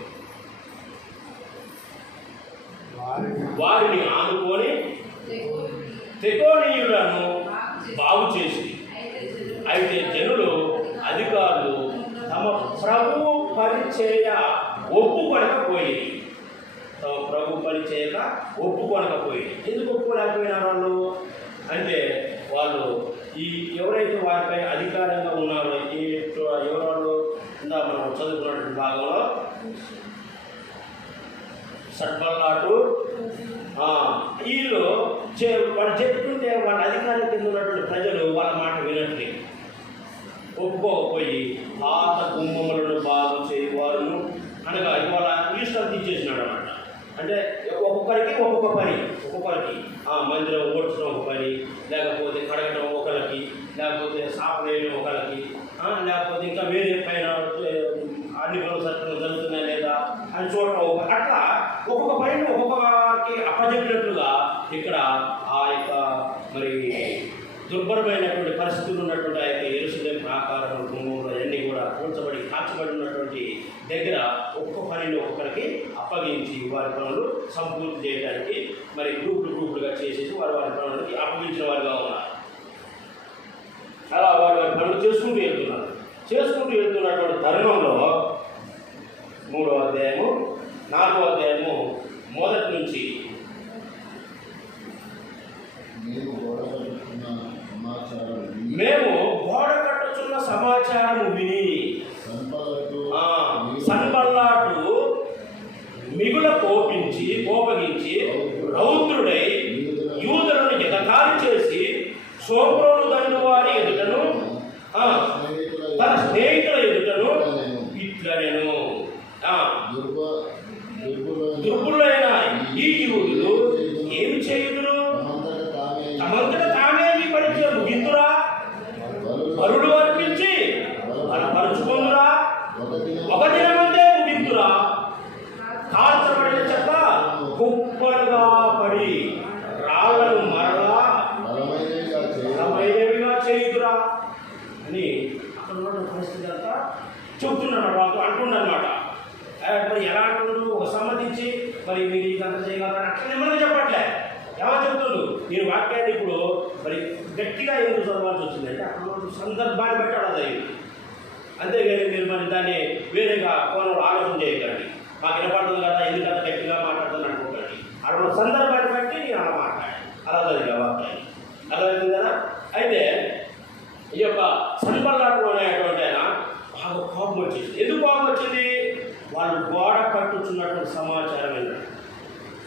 వారిని ఆనుకొని తెకోనీయులను బాగు చేసి అయితే జనులు అధికారులు తమ ప్రభు పరిచయ ఒప్పుకొనకపోయి ఎందుకు ఒప్పుకోలేకపోయినారు వాళ్ళు అంటే వాళ్ళు ఈ ఎవరైతే వారిపై అధికారంగా ఉన్నారో ఎవరు ఇందా మనం చదువుకున్నటువంటి భాగంలో సడ్బల్లాటు వీళ్ళు వాళ్ళు చెప్పుకుంటే వాళ్ళ అధికారం కింద ఉన్నటువంటి ప్రజలు వాళ్ళ మాట వినట్లేదు. ఒప్పుకోకపోయి పాత కుంభములను బాగు చేయవారును అనగా ఇవాళ ఈస్టర్ తీసేసినాడు అన్నమాట. అంటే ఒక్కొక్కరికి మందిరం ఓడ్చడం ఒక పని, లేకపోతే కడగడం ఒకరికి, లేకపోతే సాపు వేయడం ఒకరికి, లేకపోతే ఇంకా వేరే పైన అన్ని పనులు సత్యం జరుగుతున్నాయి లేదా అని చూడటం అట్లా ఒక్కొక్క పైన ఒక్కొక్కరికి అప్పచెప్పినట్లుగా ఇక్కడ ఆ యొక్క మరి దుర్భరమైనటువంటి పరిస్థితులు ఉన్నటువంటి ఆ యొక్క యెరూషలేము ప్రాకారం గుమ్మములు అన్నీ కూడా కూల్చబడి కాల్చబడి ఉన్నటువంటి దగ్గర ఒక్కొక్క పనిని ఒక్కొక్కరికి అప్పగించి వారి పనులు సంపూర్తి చేయడానికి మరి గ్రూపులుగా చేసేసి వారి పనులకి అప్పగించిన వారిగా ఉన్నారు. అలా వారి పనులు చేసుకుంటూ వెళ్తున్నటువంటి తరుణంలో 3వ అధ్యాయము 4వ అధ్యాయము మొదటి నుంచి మేము గోడ కట్టుచున్న సమాచారము విని సన్బల్లాటు మిగుల కోపగించి రౌద్రుడై యూదులను ఎగతాళి చేసి సోమ్రోను దండు వారి ఎదుటను తన స్నేహితుల ఎదుటను ఇట్లనెను, దుర్బులైన ఈ యూదులు ఏమి చేయుదురు? తమంతట తామే ఈ పరిచయం ముగింతురా, బలుడు అర్పించి బలపరుచుకుందురా, ఒక దినమందే ముగింతురా, కాల్చబడిన చెత్త కుప్పలుగా పడి రాళ్ళను మరలా బలమైనవిగా చేయుదురా అని అక్కడ ఉన్న పరిస్థితి అంతా చెబుతున్నాడు. వాళ్ళతో అంటుండనమాట. మరి ఎలా అంటున్నాడు? ఒక సమ్మతించి మరి మీరు ఇదంతా చేయగలరని అట్లా నిమ్మల్ని చెప్పట్లే. ఏమని చెప్తుండు? నేను వాక్యాన్ని ఇప్పుడు మరి గట్టిగా ఎందుకు చదవాల్సి వచ్చిందంటే అక్కడ సందర్భాన్ని బట్టి అడగదు. అంతేగాని మీరు మరి దాన్ని వేరేగా కోణంలో ఆలోచన చేయకండి. మాకు వినపడుతుంది కదా ఎందుకంత గట్టిగా మాట్లాడుతుంది అనుకోకండి. అక్కడ సందర్భాన్ని బట్టి నేను అలా మాట్లాడాను. అలా చదివా వాక్యాన్ని. అర్థమైంది కదా? అయితే ఈ యొక్క సన్బల్లాటు అనేటువంటి ఆయన బాగా కోపం వచ్చింది. ఎందుకు కోపం వచ్చింది? వాళ్ళు గోడ కట్టుచున్నటువంటి సమాచారం ఏంటంటే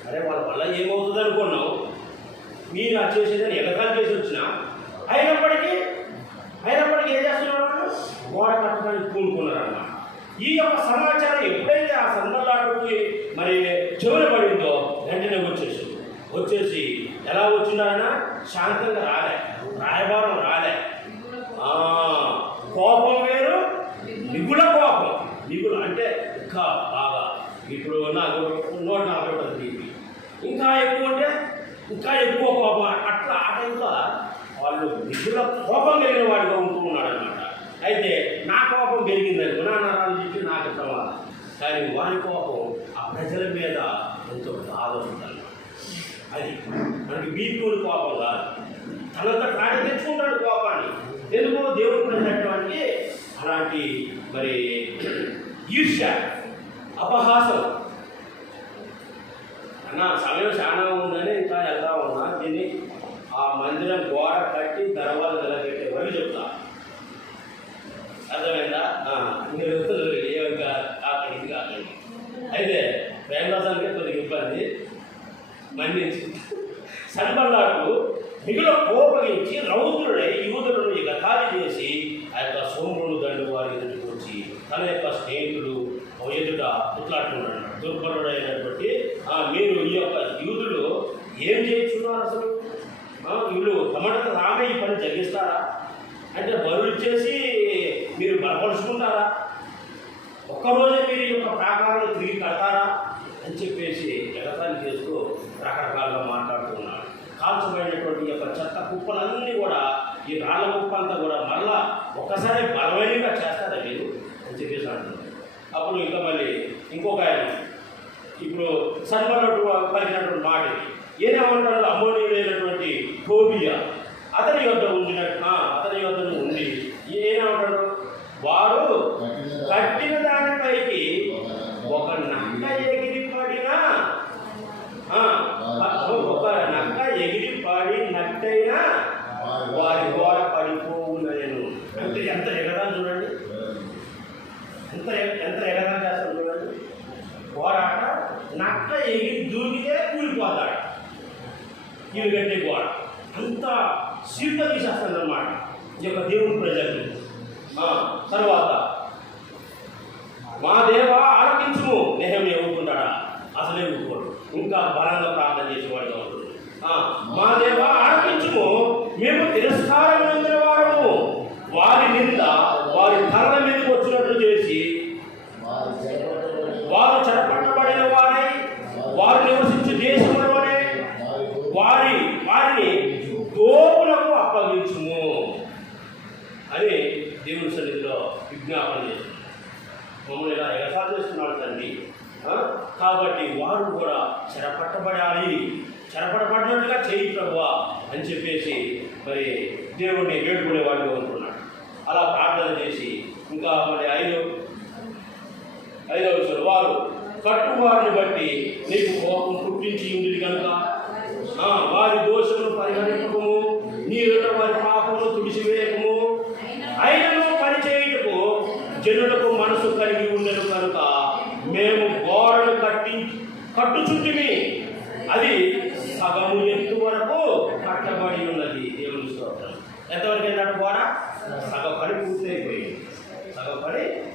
అరే వాళ్ళ వల్ల ఏమవుతుంది అనుకున్నావు, మీరు ఆ చేసేదని ఎగతాళి చేసి వచ్చినా అయినప్పటికీ ఏం చేస్తున్నారు? గోడ కట్టడానికి పూనుకున్నారన్నమాట. ఈ యొక్క సమాచారం ఎప్పుడైతే ఆ సన్బల్లాటుకి మరి చెవులు పడిందో వెంటనే వచ్చేసి ఎలా వచ్చిండారన్నా శాంతంగా రాయబారం రాలే. కోపం వేరు, ఇప్పుడు నాకు 140 బీపీ, ఇంకా ఎక్కువ అంటే ఇంకా ఎక్కువ కోపం. అట్లా ఆ టైంలో వాళ్ళు నిధుల కోపం కలిగిన వాడిగా ఉంటూ ఉన్నాడు అనమాట. అయితే నా కోపం పెరిగిందని నా నరాలు చెప్పి నాకు ప్రమాదం, కానీ వారి కోపం ఆ ప్రజల మీద ఎంతో బాధ ఉందన్నమాట. అది మనకి బీపీని కోపం కాదు, తనంతా తాడే తెచ్చుకుంటాడు కోపాన్ని. ఎందుకు దేవుడు ప్రజలటువంటి అలాంటి మరి ఈర్ష్య, అపహాసం. అన్న సమయం చాలా ఉందని ఇంకా వెళ్తా ఉన్నా, దీన్ని ఆ మందిరం గోడ కట్టి దర్వాజ నిలబెట్టే వరకు చెప్తా. అర్థమైందా? మీరు కాకండి కాకండి. అయితే ప్రేమదాసానికి కొద్దిగా ఇబ్బంది మన్నించి సన్బల్లాకు మిగుల కోపగించి రౌద్రుడై యూదులను ఇక ఖాళీ చేసి ఆ యొక్క సోముడు దండు వారి ఎదుటికి వచ్చి తన యొక్క స్నేహితుడు ఎదుట ఇట్లాంటున్నాడు. దుర్బలుడైనటువంటి మీరు ఈ యొక్క యూదులు ఏం చేస్తున్నారు అసలు? వీళ్ళు తమట రామే ఈ పని జరిగిస్తారా? అంటే బరువు చేసి మీరు బలపరుచుకుంటారా? ఒక్కరోజే మీరు ఈ యొక్క ప్రాకారాన్ని తిరిగి కడతారా అని చెప్పేసి ఎగతాళి చేస్తూ రకరకాలుగా మాట్లాడుతున్నాడు. కాల్చబడినటువంటి యొక్క చెత్త కుప్పలన్నీ కూడా, ఈ రాళ్ళ కుప్ప అంతా కూడా మళ్ళా ఒక్కసారి బలమైనగా చేస్తారా మీరు అని చెప్పేసి అంటున్నారు. అప్పుడు ఇంకా మళ్ళీ ఇంకొక ఆయన ఇప్పుడు సన్బల్లాకు పలికినటువంటి మాట ఏనేమంటాడు? అమ్మోనీయుడైనటువంటి టోబియా అతని యొద్ద ఉండి ఏనేమంటాడు? వాడు కట్టిన దానిపైకి ఒక నక్క ఎగిరి పడినా, ఒక నక్క ఎగిరి పడినట్టయినా వారి గోడ పడిపోవునను. అంటే ఎంత ఎగరాలు చూడండి, ఎంత ఎగరాలు చేస్తాడు చూడండి. గోడాట నక్క ఎగిరి దూకితే కూలిపోతాడు, ఇవి కట్టే గోడ అంత సీట్గా తీసేస్తాడు అన్నమాట ఈ యొక్క దేవుని ప్రజలు. తర్వాత మా దేవా ఆలకించుము. నెహెమ్యా ఊరుకుంటాడా? అసలే ఊరుకోడు, ఇంకా బలంగా ప్రార్థన చేసేవాడుగా ఉంటుంది. మా దేవా ఆలకించుము, మేము తిరస్కారం పొందిన వారము. వారి నింద వారి తరల మీదకి వచ్చినట్లు చేసి వారు చెరపట్టబడిన వారై వారు నివసించే దేశంలోనే వారిని దోపులకు అప్పగించుము అని దేవుని సన్నిధిలో విజ్ఞాపన చేస్తున్నారు. మమ్మల్ని ఇలా ఎగసాలు చేస్తున్నాడు తండ్రి, కాబట్టి వారు కూడా చెరపట్టబడినట్టుగా చేయి ప్రభువా అని చెప్పేసి మరి దేవుడిని వేడుకునేవాడిగా ఉంటున్నాడు. అలా ప్రార్థన చేసి ఇంకా మరి ఐదవ విషయం, వారు కట్టువారిని బట్టి నీకు కోపం పుట్టించి ఉంది కనుక వారి దోషములు పరిహరింపకము, నీ వారి పాపములు తుడిచివేయకము. అయినను పని చేయుటకు జనులకు మనసు కలిగి ఉండను కనుక మేము గోడను కట్టుచుంటిమి, అది సగము ఎత్తు వరకు కట్టబడి ఉన్నది. దేవుని స్తోత్రం. ఎంతవరకు ఏంటంటే గోడ సగం పని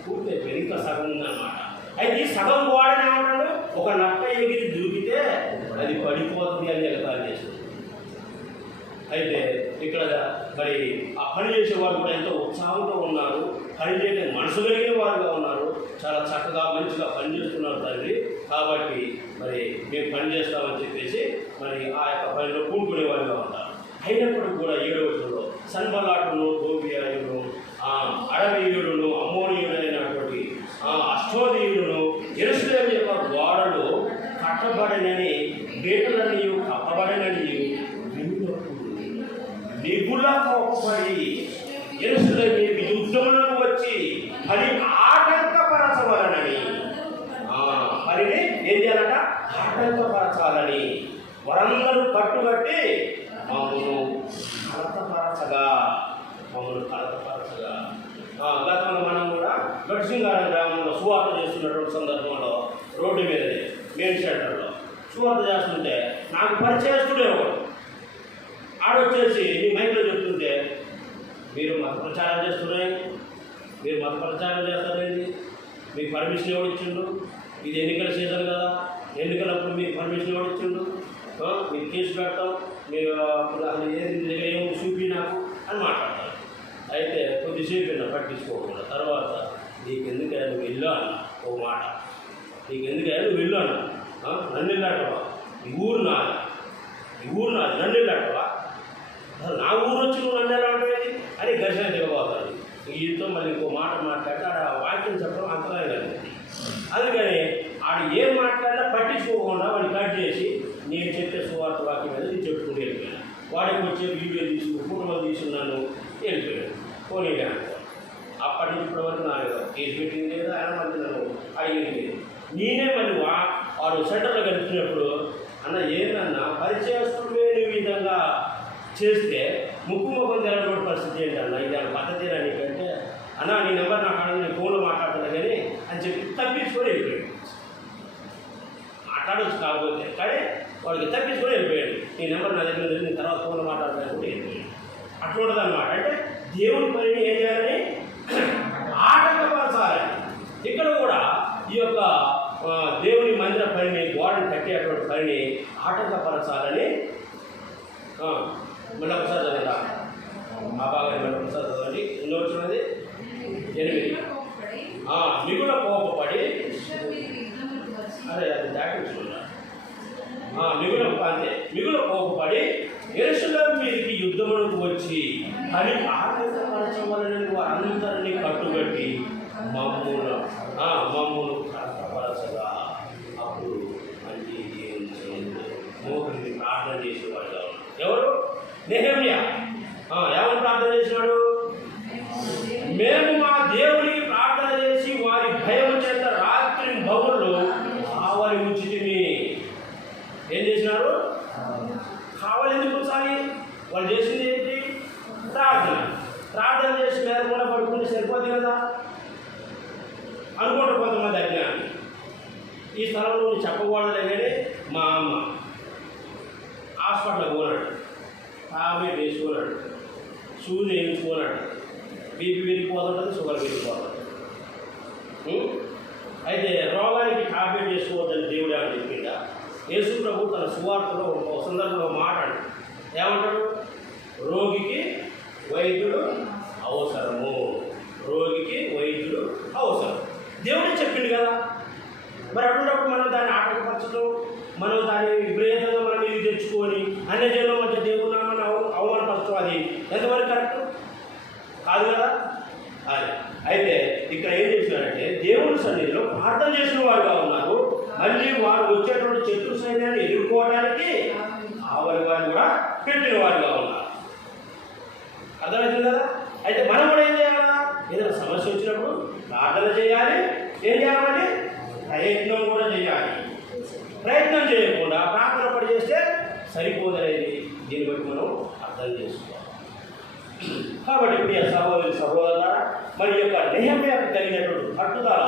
పూర్తయిపోయింది, ఇంకా సగం ఉందన్నమాట. అయితే ఈ సగం గోడని ఏమంటాడు? ఒక నక్క ఎగిరి దూకితే అది పడిపోతుంది అని ఎగతాళి చేస్తుంది. అయితే ఇక్కడ మరి ఆ పని చేసేవారు కూడా ఎంతో ఉత్సాహంతో ఉన్నారు, పని చేయడానికి మనసు కలిగిన వారుగా ఉన్నారు, చాలా చక్కగా మంచిగా పనిచేస్తున్నారు తండ్రి. కాబట్టి మరి మేము పని చేస్తామని చెప్పేసి మరి ఆ యొక్క పనిలో కూడుకునేవారుగా ఉంటారు. అయినప్పటికీ కూడా 7వ వచనంలో సన్బల్లాటును, టోబియాయును, అరవీయుడును, అమ్మోనీయుడైనటువంటి అష్టోదీయుడును యెరూషలేము యొక్క గోడలు కట్టబడినని, గేటులన్నీ కప్పబడినని మిగుల కోపపడి యెరూషలేము యుద్ధములకు వచ్చి పని ఆటంకపరచవలనని, పనిని ఏం చేయాలంట? ఆటంకపరచాలని వారందరూ కట్టుబట్టి మమ్మల్ని కలతపరచగా గతంలో మనం కూడా గట్సింగారం గ్రామంలో సువార్త చేస్తున్నటువంటి సందర్భంలో రోడ్డు మీదనే మెయిన్ సెంటర్లో సువార్త చేస్తుంటే నాకు పరిచయస్తుడే ఒకడు ఆడొచ్చేసి ఈ మైక్లో చెప్తుంటే, మీరు మత ప్రచారం చేస్తున్నాయి, మీరు మత ప్రచారం చేస్తారేంటి, మీకు పర్మిషన్ ఎవరు ఇచ్చిండు, ఇది ఎన్నికల సీజన్ కదా, ఎన్నికలప్పుడు మీకు పర్మిషన్ ఎవరు ఇచ్చిండు, మీకు కేసు పెడతాం, మీరు అసలు ఏం చూపి నాకు అని మాట్లాడతారు. అయితే కొద్దిసేపు పట్టించుకోకుండా తర్వాత నీకు ఎందుకు నువ్వు వెళ్ళు అన్న ఒక మాట, నీకు ఎందుకంటే నువ్వు వెళ్ళు అన్న. నన్ను వెళ్ళాటవా? ఈ ఊరు నాది, నన్ను వెళ్ళాటవా? నా ఊరు వచ్చి నువ్వు నన్ను ఎలా ఉంటుంది అని ఘర్షణ దిగబోతాడు. ఈతో మళ్ళీ ఇంకో మాట మాట్లాడితే ఆడ వాక్యం చెప్పడం అంతరాయం కలిగింది. అందుకని ఆడు ఏం మాట్లాడినా పట్టించుకోకుండా వాడిని కట్ చేసి నేను చెప్పే సువార్త వాక్యం మీద నేను చెప్పుకుంటూ వెళ్ళిపోయాను. వాడికి వచ్చే వీడియో తీసుకుని ఫోటోలు తీసుకున్నాను, వెళ్ళిపోయాను. పోనీ అనుకో. అప్పటి నుంచి ఇప్పటి వరకు నా కేసు పెట్టింది లేదు, ఆయన మళ్ళీ నన్ను అడిగింది. నేనే మళ్ళీ వాడు సెంటర్లో కలిపినప్పుడు అన్న ఏంటన్నా పరిచయస్తులు లేని విధంగా చేస్తే ముక్కు ముఖం తెలబడి పరిస్థితి ఏంటన్నా, ఇది అన్న పద్ధతి నీకంటే అన్న నీ నెంబర్ నాకు అడగ, నేను ఫోన్లో మాట్లాడతాను కానీ అని చెప్పి తప్పించుకొని వెళ్ళిపోయాడు. మాట్లాడవచ్చు కాకపోతే కానీ వాడికి తప్పించుకొని వెళ్ళిపోయాడు. నీ నెంబర్ నా దగ్గర లేదు, నేను తర్వాత ఫోన్లో మాట్లాడతాను కూడా వెళ్ళిపోయాడు. అట్లా ఉంటుంది అన్నమాట. అంటే దేవుని పనిని ఏం చేయాలని ఆటంకపరచాలని. ఇక్కడ కూడా ఈ యొక్క దేవుని మందిర పనిని, గోడని కట్టేటువంటి పనిని ఆటంకపరచాలని మళ్ళీ ఒకసారి చదివిరా ఆ బాగా మళ్ళీ ఒకసారి చదవండి. ఎన్నో వచ్చినది 8. మిగుల కోపపడి అదే అది దాటించుకున్నా. మిగుల కోపపడి యెరూషలేము మీదకి యుద్ధములకు వచ్చి అని ఆటంకపరచవలనని వారందరినీ కట్టుబట్టి మమ్మును కష్టపరచగా అప్పుడు మంచి మోకరిని ప్రార్థన చేసేవాడుగా ఉన్నాడు. ఎవరు? నెహెమ్యా. ఏమని ప్రార్థన చేసినాడు? మేము మా దేవుడికి ప్రార్థన చేసి వారి భయం చేత రాత్రి భవులు కావలి ఉంచితిమి. ఏం చేసినారు? కావలి ఎందుకు ఉంచాలి? వాళ్ళు చేసింది ఏంటి? ప్రార్థన చేసి మేరకుండా పడుకుంటే సరిపోతుంది కదా అనుకుంటారు కొంతమంది అజ్ఞానం. ఈ స్థలంలో చెప్పకూడదులే కానీ మా అమ్మ హాస్పిటల్కి పోనాడు, టాబ్లెట్ వేసుకున్నాడు, షూస్ వేయించుకున్నాడు, బీపీ పెరిగిపోతుంటుంది, షుగర్ పెరిగిపోతుంది. అయితే రోగానికి టాబ్లెట్ చేసుకోవద్దని దేవుడు ఏమని చెప్పిందా? యేసు ప్రభు తన సువార్తలో ఒక సందర్భంలో మాట్లాడు. ఏమంటాడు? రోగికి వైద్యుడు అవసరము, రోగికి వైద్యుడు అవసరం. దేవుడే చెప్పిండు కదా. మరి అటువంటిప్పుడు మనం దాన్ని ఆటంకపరచడం, మనం దాన్ని విపరీతంగా మనం ఇది తెచ్చుకొని అన్ని జనుల మధ్య దేవుడు నామని అవమానపరచడం, అది ఎంతవరకు కరెక్ట్ కాదు కదా. అది అయితే ఇక్కడ ఏం చేసినారంటే దేవుని సన్నిధిలో ప్రార్థన చేసిన వారుగా ఉన్నారు. మళ్ళీ వారు వచ్చేటువంటి శత్రు సైన్యాన్ని ఎదుర్కోవడానికి ఆవరి వారిని కూడా పెట్టిన వారుగా ఉన్నారు. అర్థమవుతుంది కదా. అయితే మనం కూడా ఏం చేయాలా? ఏదైనా సమస్య వచ్చినప్పుడు ప్రార్థన చేయాలి. ఏం చేయాలంటే ప్రయత్నం కూడా చేయాలి. ప్రయత్నం చేయకుండా ప్రార్థన పడి చేస్తే సరిపోదనేది దీన్ని బట్టి మనం అర్థం చేసుకోవాలి. కాబట్టి ఇప్పుడు సహోదరులారా, మరి యొక్క నెహెమ్యాకు కలిగినటువంటి పట్టుదల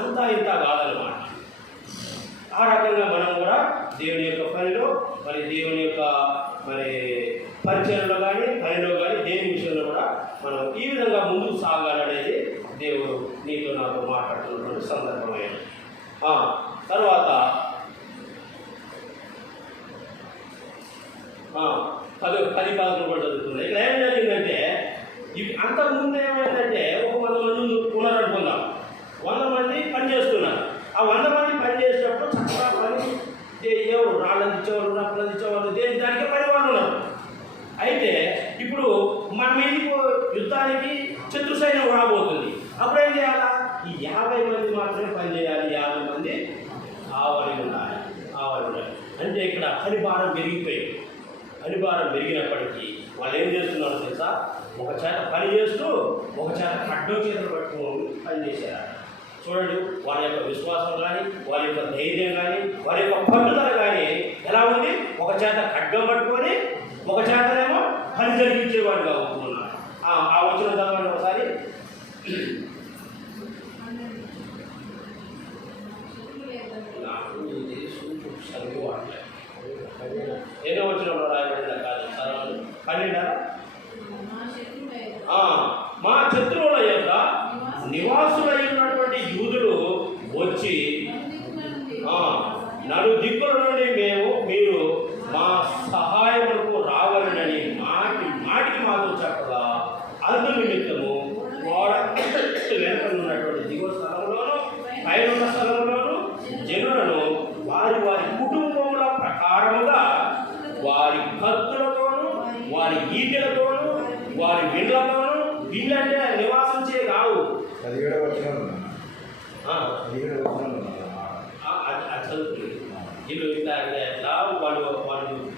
అంతా ఇంత కాదనమాట. ఆ రకంగా మనం కూడా దేవుని యొక్క పనిలో, మరి దేవుని యొక్క మరి పరిచయంలో కానీ పనిలో కానీ దేవుని విషయంలో కూడా మనం ఈ విధంగా ముందుకు సాగాలనేది దేవుడు నీతో నాతో మాట్లాడుతున్నటువంటి సందర్భమైన. తర్వాత 10-11 కూడా చదువుతుంది. ఇక్కడ ఏం జరిగిందంటే అంతకుముందు ఏమైందంటే ఒక 100 మంది ఉన్నారనుకుందాం, 100 మంది పని చేస్తున్నారు. ఆ 100 మంది పని చేసేటప్పుడు చక్కగా పని ఎవరు రాళ్ళని ఇచ్చేవాళ్ళు, రప్పలని ఇచ్చేవాళ్ళు, దానికే పని వాళ్ళు ఉన్నారు. అయితే ఇప్పుడు మన మీదకి యుద్ధానికి శత్రు సైన్యం రాబోతుంది. అప్పుడు ఏం చేయాలా? ఈ 50 మంది మాత్రమే పని చేయాలి, 50 మంది ఆవరి ఉండాలి. అంటే ఇక్కడ పనిభారం పెరిగిపోయింది. పనిభారం పెరిగినప్పటికీ వాళ్ళు ఏం చేస్తున్నారో తెలుసా? ఒక చేత పని చేస్తూ ఒక చేత ఖడ్గం చేతులు పట్టుకుని పని చేశారు. చూడండి, వాళ్ళ యొక్క విశ్వాసం కానీ, వాళ్ళ యొక్క ధైర్యం కానీ, వాళ్ళ యొక్క పట్టుదల కానీ ఎలా ఉంది? ఒక చేత ఖడ్గం పట్టుకొని ఒక చేతనేమో పని జరిగించేవాడుగా అవుతున్నారు. ఆ వచ్చిన చదవండి ఒకసారి. నాకు ఇది సరుకు వాడలేదు. ఏదో వచ్చిన రాయబడిన కాదు చదవండి. 12. మా శత్రువుల యొక్క నివాసులై ఉన్నటువంటి యూదులు వచ్చి నలు దిక్కుల నుండి మీరు మా సహాయములకు రావాలని మాటికి మాతో చెప్పగా అందు నిమిత్తము గోడ వెనుక ఉన్నటువంటి దిగువ స్థలంలోనూ పైన స్థలంలోనూ నిధులను వారి వారి కుటుంబముల ప్రకారముగా వారి కత్తులతోనూ వారి ఈటెలతోనూ వారి విండ్లతోనూ, వీళ్ళంటే నివాసించే కావు. వీళ్ళు ఇట్లా వాళ్ళు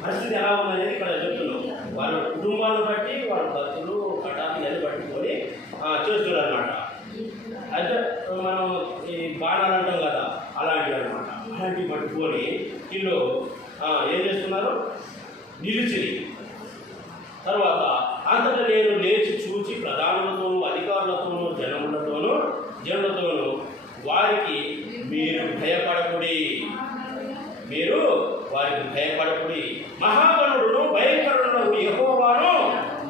పరిస్థితి ఎలా ఉందనేది ఇక్కడ చెప్తున్నాం. వాళ్ళ కుటుంబాలను బట్టి వాళ్ళ కత్తులు కటాకులు అని పట్టుకొని చేస్తున్నారు అనమాట. అయితే మనం ఈ బాణాలు అంటాం కదా, అలాంటివి అనమాట. అలాంటివి పట్టుకొని వీళ్ళు ఏం చేస్తున్నారు, నిలిచి తర్వాత అంతటా నేను లేచి చూచి ప్రధానులతోనూ అధికారులతోనూ జనులతోనూ వారికి మీరు భయపడకుడి, మహాగణుడును భయంకరుడు యెహోవాను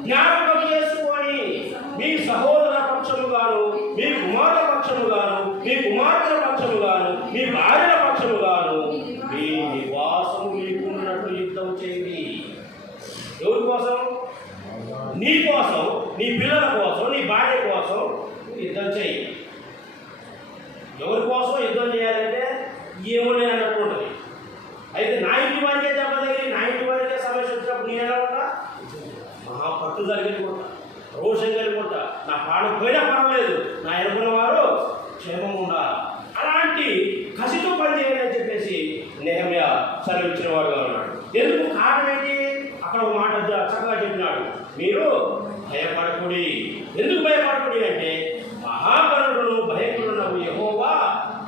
జ్ఞాపకం చేసుకొని మీ సహోదర పక్షముగాను, మీ కుమారుల పక్షముగాను, మీ కుమార్తెల పక్షముగాను, మీ భార్యల పక్షముగాను మీ నివాసము మీకున్నట్లు యుద్ధం చేయండి. ఎవరి కోసం? నీ కోసం, నీ పిల్లల కోసం, నీ భార్య కోసం యుద్ధం చేయి. ఎవరి కోసం యుద్ధం చేయాలంటే ఏముండే అన్నట్టు ఉంటుంది. అయితే నా ఇంటి వారికే దెబ్బ తగిలి, నా ఇంటి వారికే సమస్య వచ్చినప్పుడు నేను ఎలా ఉంటా? పట్టు జరిగిపోతా, రోషం కలిగిపోతా. నా ప్రాణం పోయినా పర్వాలేదు, నా ఎనుకున్న వారు క్షేమంగా ఉండాలి. అలాంటి కసితో పనిచేయాలి అని చెప్పేసి నెహెమ్యా సెలవిచ్చిన వాడుగా ఉన్నాడు. ఎందుకు? కారణం ఏంటి? అక్కడ ఒక మాట చక్కగా చెప్పినాడు, మీరు భయపడకుడి. ఎందుకు భయపడకుడి అంటే, మహాగణుడును భయపడున్నావు యెహోవా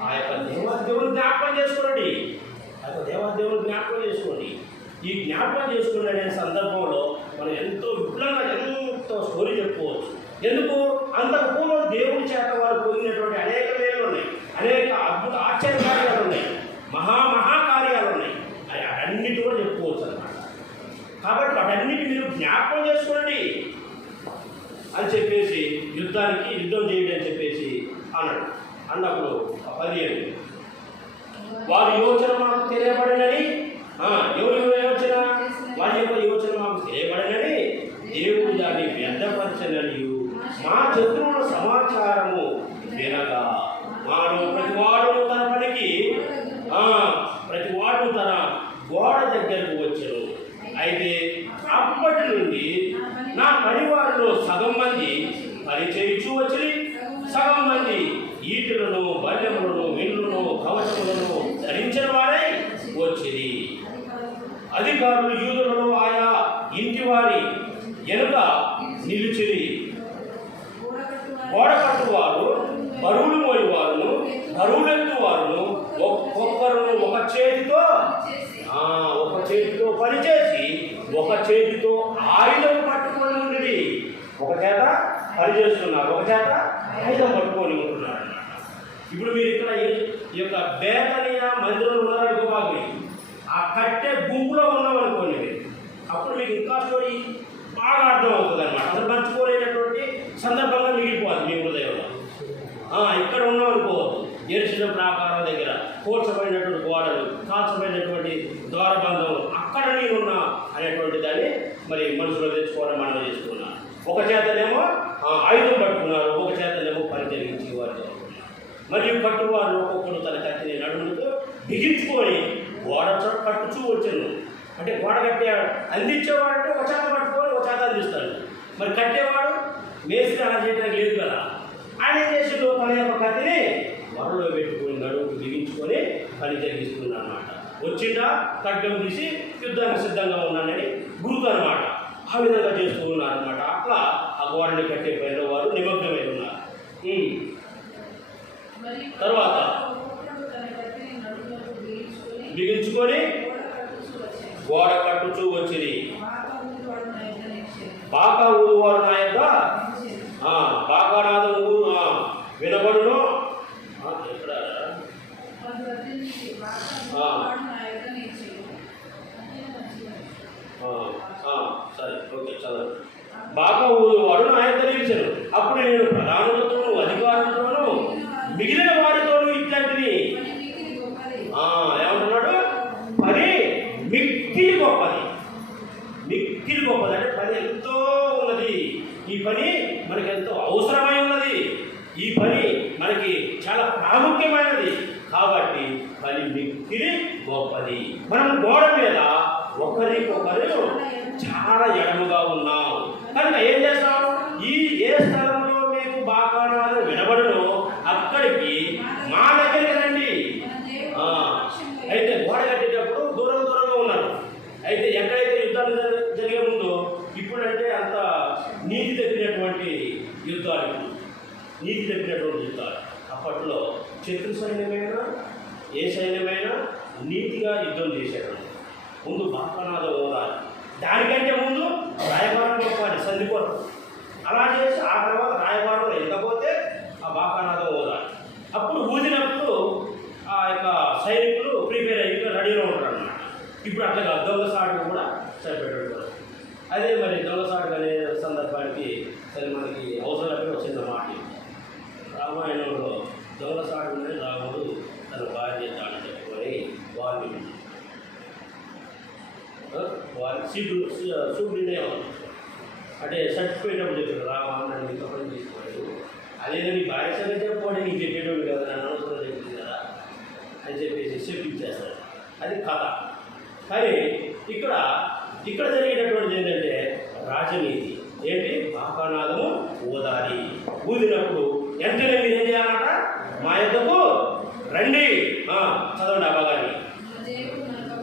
ఆ యొక్క దేవాదేవుని జ్ఞాపకం చేసుకోండి. ఈ జ్ఞాపకం చేసుకునే అనే సందర్భంలో మనం ఎంతో విపులంగా ఎంతో స్టోరీ చెప్పుకోవచ్చు. ఎందుకు? అంతకు పూర్వం దేవుడి చేత వారు పొందినటువంటి అనేక వేలు ఉన్నాయి, అనేక అద్భుత ఆశ్చర్యకార్యాలు ఉన్నాయి, మహాకార్యాలు ఉన్నాయి. అన్నిటి కూడా చెప్పుకోవచ్చు అన్నమాట. కాబట్టి వాటన్నిటి మీరు జ్ఞాపకం చేసుకోండి అని చెప్పేసి యుద్ధం చేయండి అని చెప్పేసి అన్నాడు. అన్నప్పుడు 15 వారి యోచన మాకు తెలియబడినని, ఎవరి యోచన? వారి యొక్క యోచన మాకు తెలియబడినని దేవుడు దాన్ని వ్యర్థపరచనని మా శత్రువుల సమాచారము వినగా ప్రతివాడు తన పనికి ప్రతివాడు తన గోడ దగ్గరకు వచ్చారు. అయితే అప్పటి నుండి నా పరివారంలో సగం మంది పని చేయించు వచ్చి, సగం మంది ఈటలను, బల్యములను, విల్లులను, కవచములను ధరించిన వారై వచ్చింది. అధికారులు యూదులను ఆయా ఇంటి వారి ఎనుక నిలిచిరి. గోడకట్టువారు, బరువులు మోయేవారును, బరువులెత్తువారును ఒక్కొక్కరును ఒక చేతితో పనిచేసి ఒక చేతితో ఆయుధం పట్టుకొని ఉండి, ఒక చేత పనిచేస్తున్నారు, ఒక చేత ఆయుధం పట్టుకొని ఉంటున్నారు అన్నమాట. ఇప్పుడు మీరు ఇక్కడ ఈ యొక్క బేతనీయ మందిరంలో ఉన్నారనుకోబాకి, ఆ కట్టె గుంపులో ఉన్నామనుకోండి, అప్పుడు మీకు ఇంకా స్టోరీ బాగా అర్థం అవుతుంది అనమాట. అసలు మర్చిపోలేనటువంటి సందర్భంగా మిగిలిపోవాలి మీ హృదయంలో. ఇక్కడ ఉన్నామనుకోవద్దు, యెరూషలేము ప్రాకారం దగ్గర కోల్చబడినటువంటి గోడలు, కాల్చబడినటువంటి ద్వారబంధం, అక్కడ నేనున్నా అనేటువంటి దాన్ని మరి మనసులో తెచ్చుకోవడం మనం చేసుకున్నాను. ఒక చేతనేమో ఆయుధం పట్టుకున్నారు, ఒక చేతనేమో పని జరిగించి వారు చదువుకున్నారు. మరియు కట్టువారు ఒక్కొక్కరు తన కత్తిని నడుములతో బిగించుకొని గోడ కట్టుచూ వచ్చాను. అంటే గోడ కట్టే అందించేవాడంటే ఒక చేత పట్టుకొని ఒక చేత అందిస్తాడు. మరి కట్టేవాడు మేస్త్రి అలా చేయడానికి లేదు కదా. ఆయన చేసిన తన యొక్క కత్తిని వరలో పెట్టుకొని నడుముకు బిగించుకొని పని జరిగిస్తున్నాడు అన్నమాట. వచ్చిందా ఖడ్గం తీసి యుద్ధానికి సిద్ధంగా ఉన్నానని గుర్తు అనమాట. ఆ విధంగా చేస్తూ ఉన్నారన్నమాట. అట్లా ఆ గోడని కట్టే పనిలో వారు నిమగ్నమై ఉన్నారు. తర్వాత బిగించుకొని గోడ కట్టుచూ వచ్చింది. బాకా ఊరువారు నా యొక్క బాకానాథం వినబడును. ఎక్కడ సరే, ఓకే, చదవండి. బాకా ఊరువాడు నా యొక్క నిలిచాను. అప్పుడు నేను ప్రధానులతోనూ అధికారులతోనూ మిగిలిన వారితోనూ ఇట్లాంటివి ఏమంటున్నాడు? పని మిక్కిలి గొప్పది. మిక్కిలి గొప్పది అంటే పని ఎంతో ఉన్నది. ఈ పని మనకి ఎంతో అవసరమై ఉన్నది. ఈ పని మనకి చాలా ప్రాముఖ్యమైనది. కాబట్టి పని మిక్కిలి గొప్పది. మనం గోడ మీద ఒకరికొకరు చాలా ఎడముగా ఉన్నాం కనుక ఏం చేస్తాం, ఈ ఏ స్థలంలో మీకు బాకానాలు వినబడునో అక్కడికి మా దగ్గరికి రండి. అయితే గోడ కట్టేటప్పుడు దూరంగా ఉన్నారు. అయితే ఎక్కడైతే యుద్ధాలు జరిగే ముందో ఇప్పుడంటే అంత నీతి తప్పినటువంటి యుద్ధాలు, అప్పట్లో శత్రు సైన్యమైనా ఏ సైన్యమైనా నీతిగా యుద్ధం చేశాడు. ముందు బాకానాదం ఓదాలి, దానికంటే ముందు రాయబారం పంపాలి సంధిపోవడం. అలా చేసి ఆ తర్వాత రాయబారంలో వెళ్ళకపోతే ఆ బాకానాదం ఓదాలి. అప్పుడు ఊదినప్పుడు ఆ యొక్క సైనికులు ప్రిపేర్ అయ్యి రెడీలో ఉంటారు అన్నమాట. ఇప్పుడు అట్లాగా దొంగసాటుకు కూడా సరిపెట్టాడు. అదే మరి దొంగసాటుకు అనే సందర్భానికి సరే మనకి అవసరమైన చిన్న మాట. రామాయణంలో దొంగసాటునే రాముడు తన భార్య తాను చెప్పుకొని వారి సూర్యుడే అంటే చచ్చిపోయేటప్పుడు చెప్పారు, రామా నన్ను ఇంకా పని తీసుకోలేదు, అదే నీ భార్య సంగతి చెప్పుకోండి, నీకు చెప్పేటప్పుడు కదా, నన్ను అవసరం చెప్పింది కదా అని చెప్పేసి చెప్పించేస్తారు. అది కథ. కానీ ఇక్కడ జరిగేటటువంటిది ఏంటంటే రాజనీతి. ఏంటి, బాకానాదము ఊదాలి. ఊదినప్పుడు వెంటనే మీరు ఏం చేయాలన్నమాట, మా యొద్దకు రండి. చదవండి ఆ భాగాన్ని.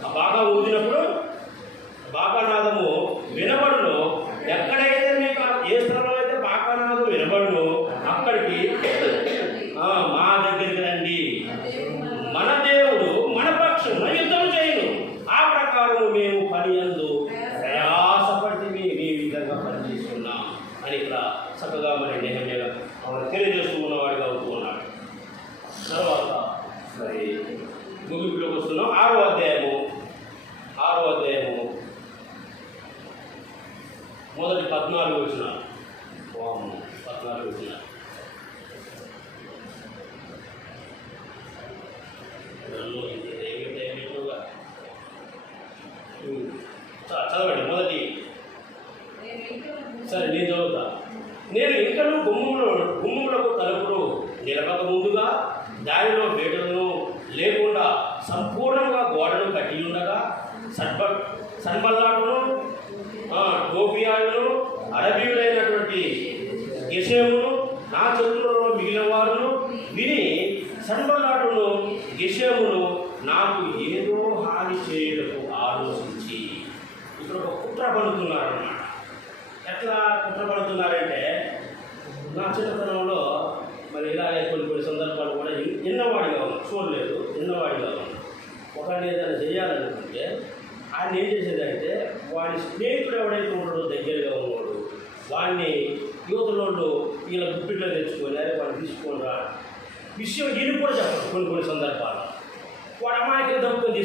ఆ బాగా ఊదినప్పుడు బాకానాదము వినబడును, ఎక్కడైతే మీకు ఏ స్థలంలో అయితే బాకానాదం వినబడును అక్కడికి మా దగ్గరికి రండి. మన దేవుడు మన పక్షం యుద్ధం చేయను, ఆ ప్రకారం మేము పని యందు ప్రయాసపడి మీ విధంగా పనిచేస్తున్నాం అని ఇక్కడ చక్కగా మరి నెహెమ్యా తెలియజేస్తూ ఉన్నవాడిగా అవుతూ ఉన్నాడు. తర్వాత మరి ముగింపులోకి వస్తున్నాం. 6వ అధ్యాయము మొదటి 14 వచనాలు. 14 వచనాలు చదవండి. మొదటి సరే నేను చదువుతా. నేను ఇంకను గుమ్మములకు తలుపులు నిలబక ముందుగా దానిలో బేటలను లేకుండా సంపూర్ణంగా గోడను కట్టి ఉండగా సన్బల్లాటును టోపియాలను అరబీయులైనటువంటి గెషేమును నా చేతులలో మిగిలిన వారును విని సన్బల్లాటును గెషేమును నాకు ఏదో హాని చేయటకు ఆలోచించి ఇక్కడ ఒక కుట్ర పడుతున్నారన్నమాట. ఎట్లా కుట్ర పడుతున్నారంటే, నా చిన్నతనంలో మరి ఇలాగే కొన్ని సందర్భాలు కూడా ఎన్నవాడిగా ఉన్నాను, చూడలేదు, ఎన్నవాడిగా ఉన్నాను. ఒకరిని ఏదైనా చేయాలనుకుంటే ఆయన ఏం చేసేదంటే వాడి స్నేహితుడు ఎవడైతే ఉంటాడో దగ్గరగా ఉన్నాడు వాడిని యువతలోళ్ళు వీళ్ళ గుప్పిట్లో తెచ్చుకొని అదే వాడిని తీసుకోరా విషయం ఈయన కూడా చెప్పరు. కొన్ని సందర్భాలు వాడు అమ్మాయికి దమ్ముకొని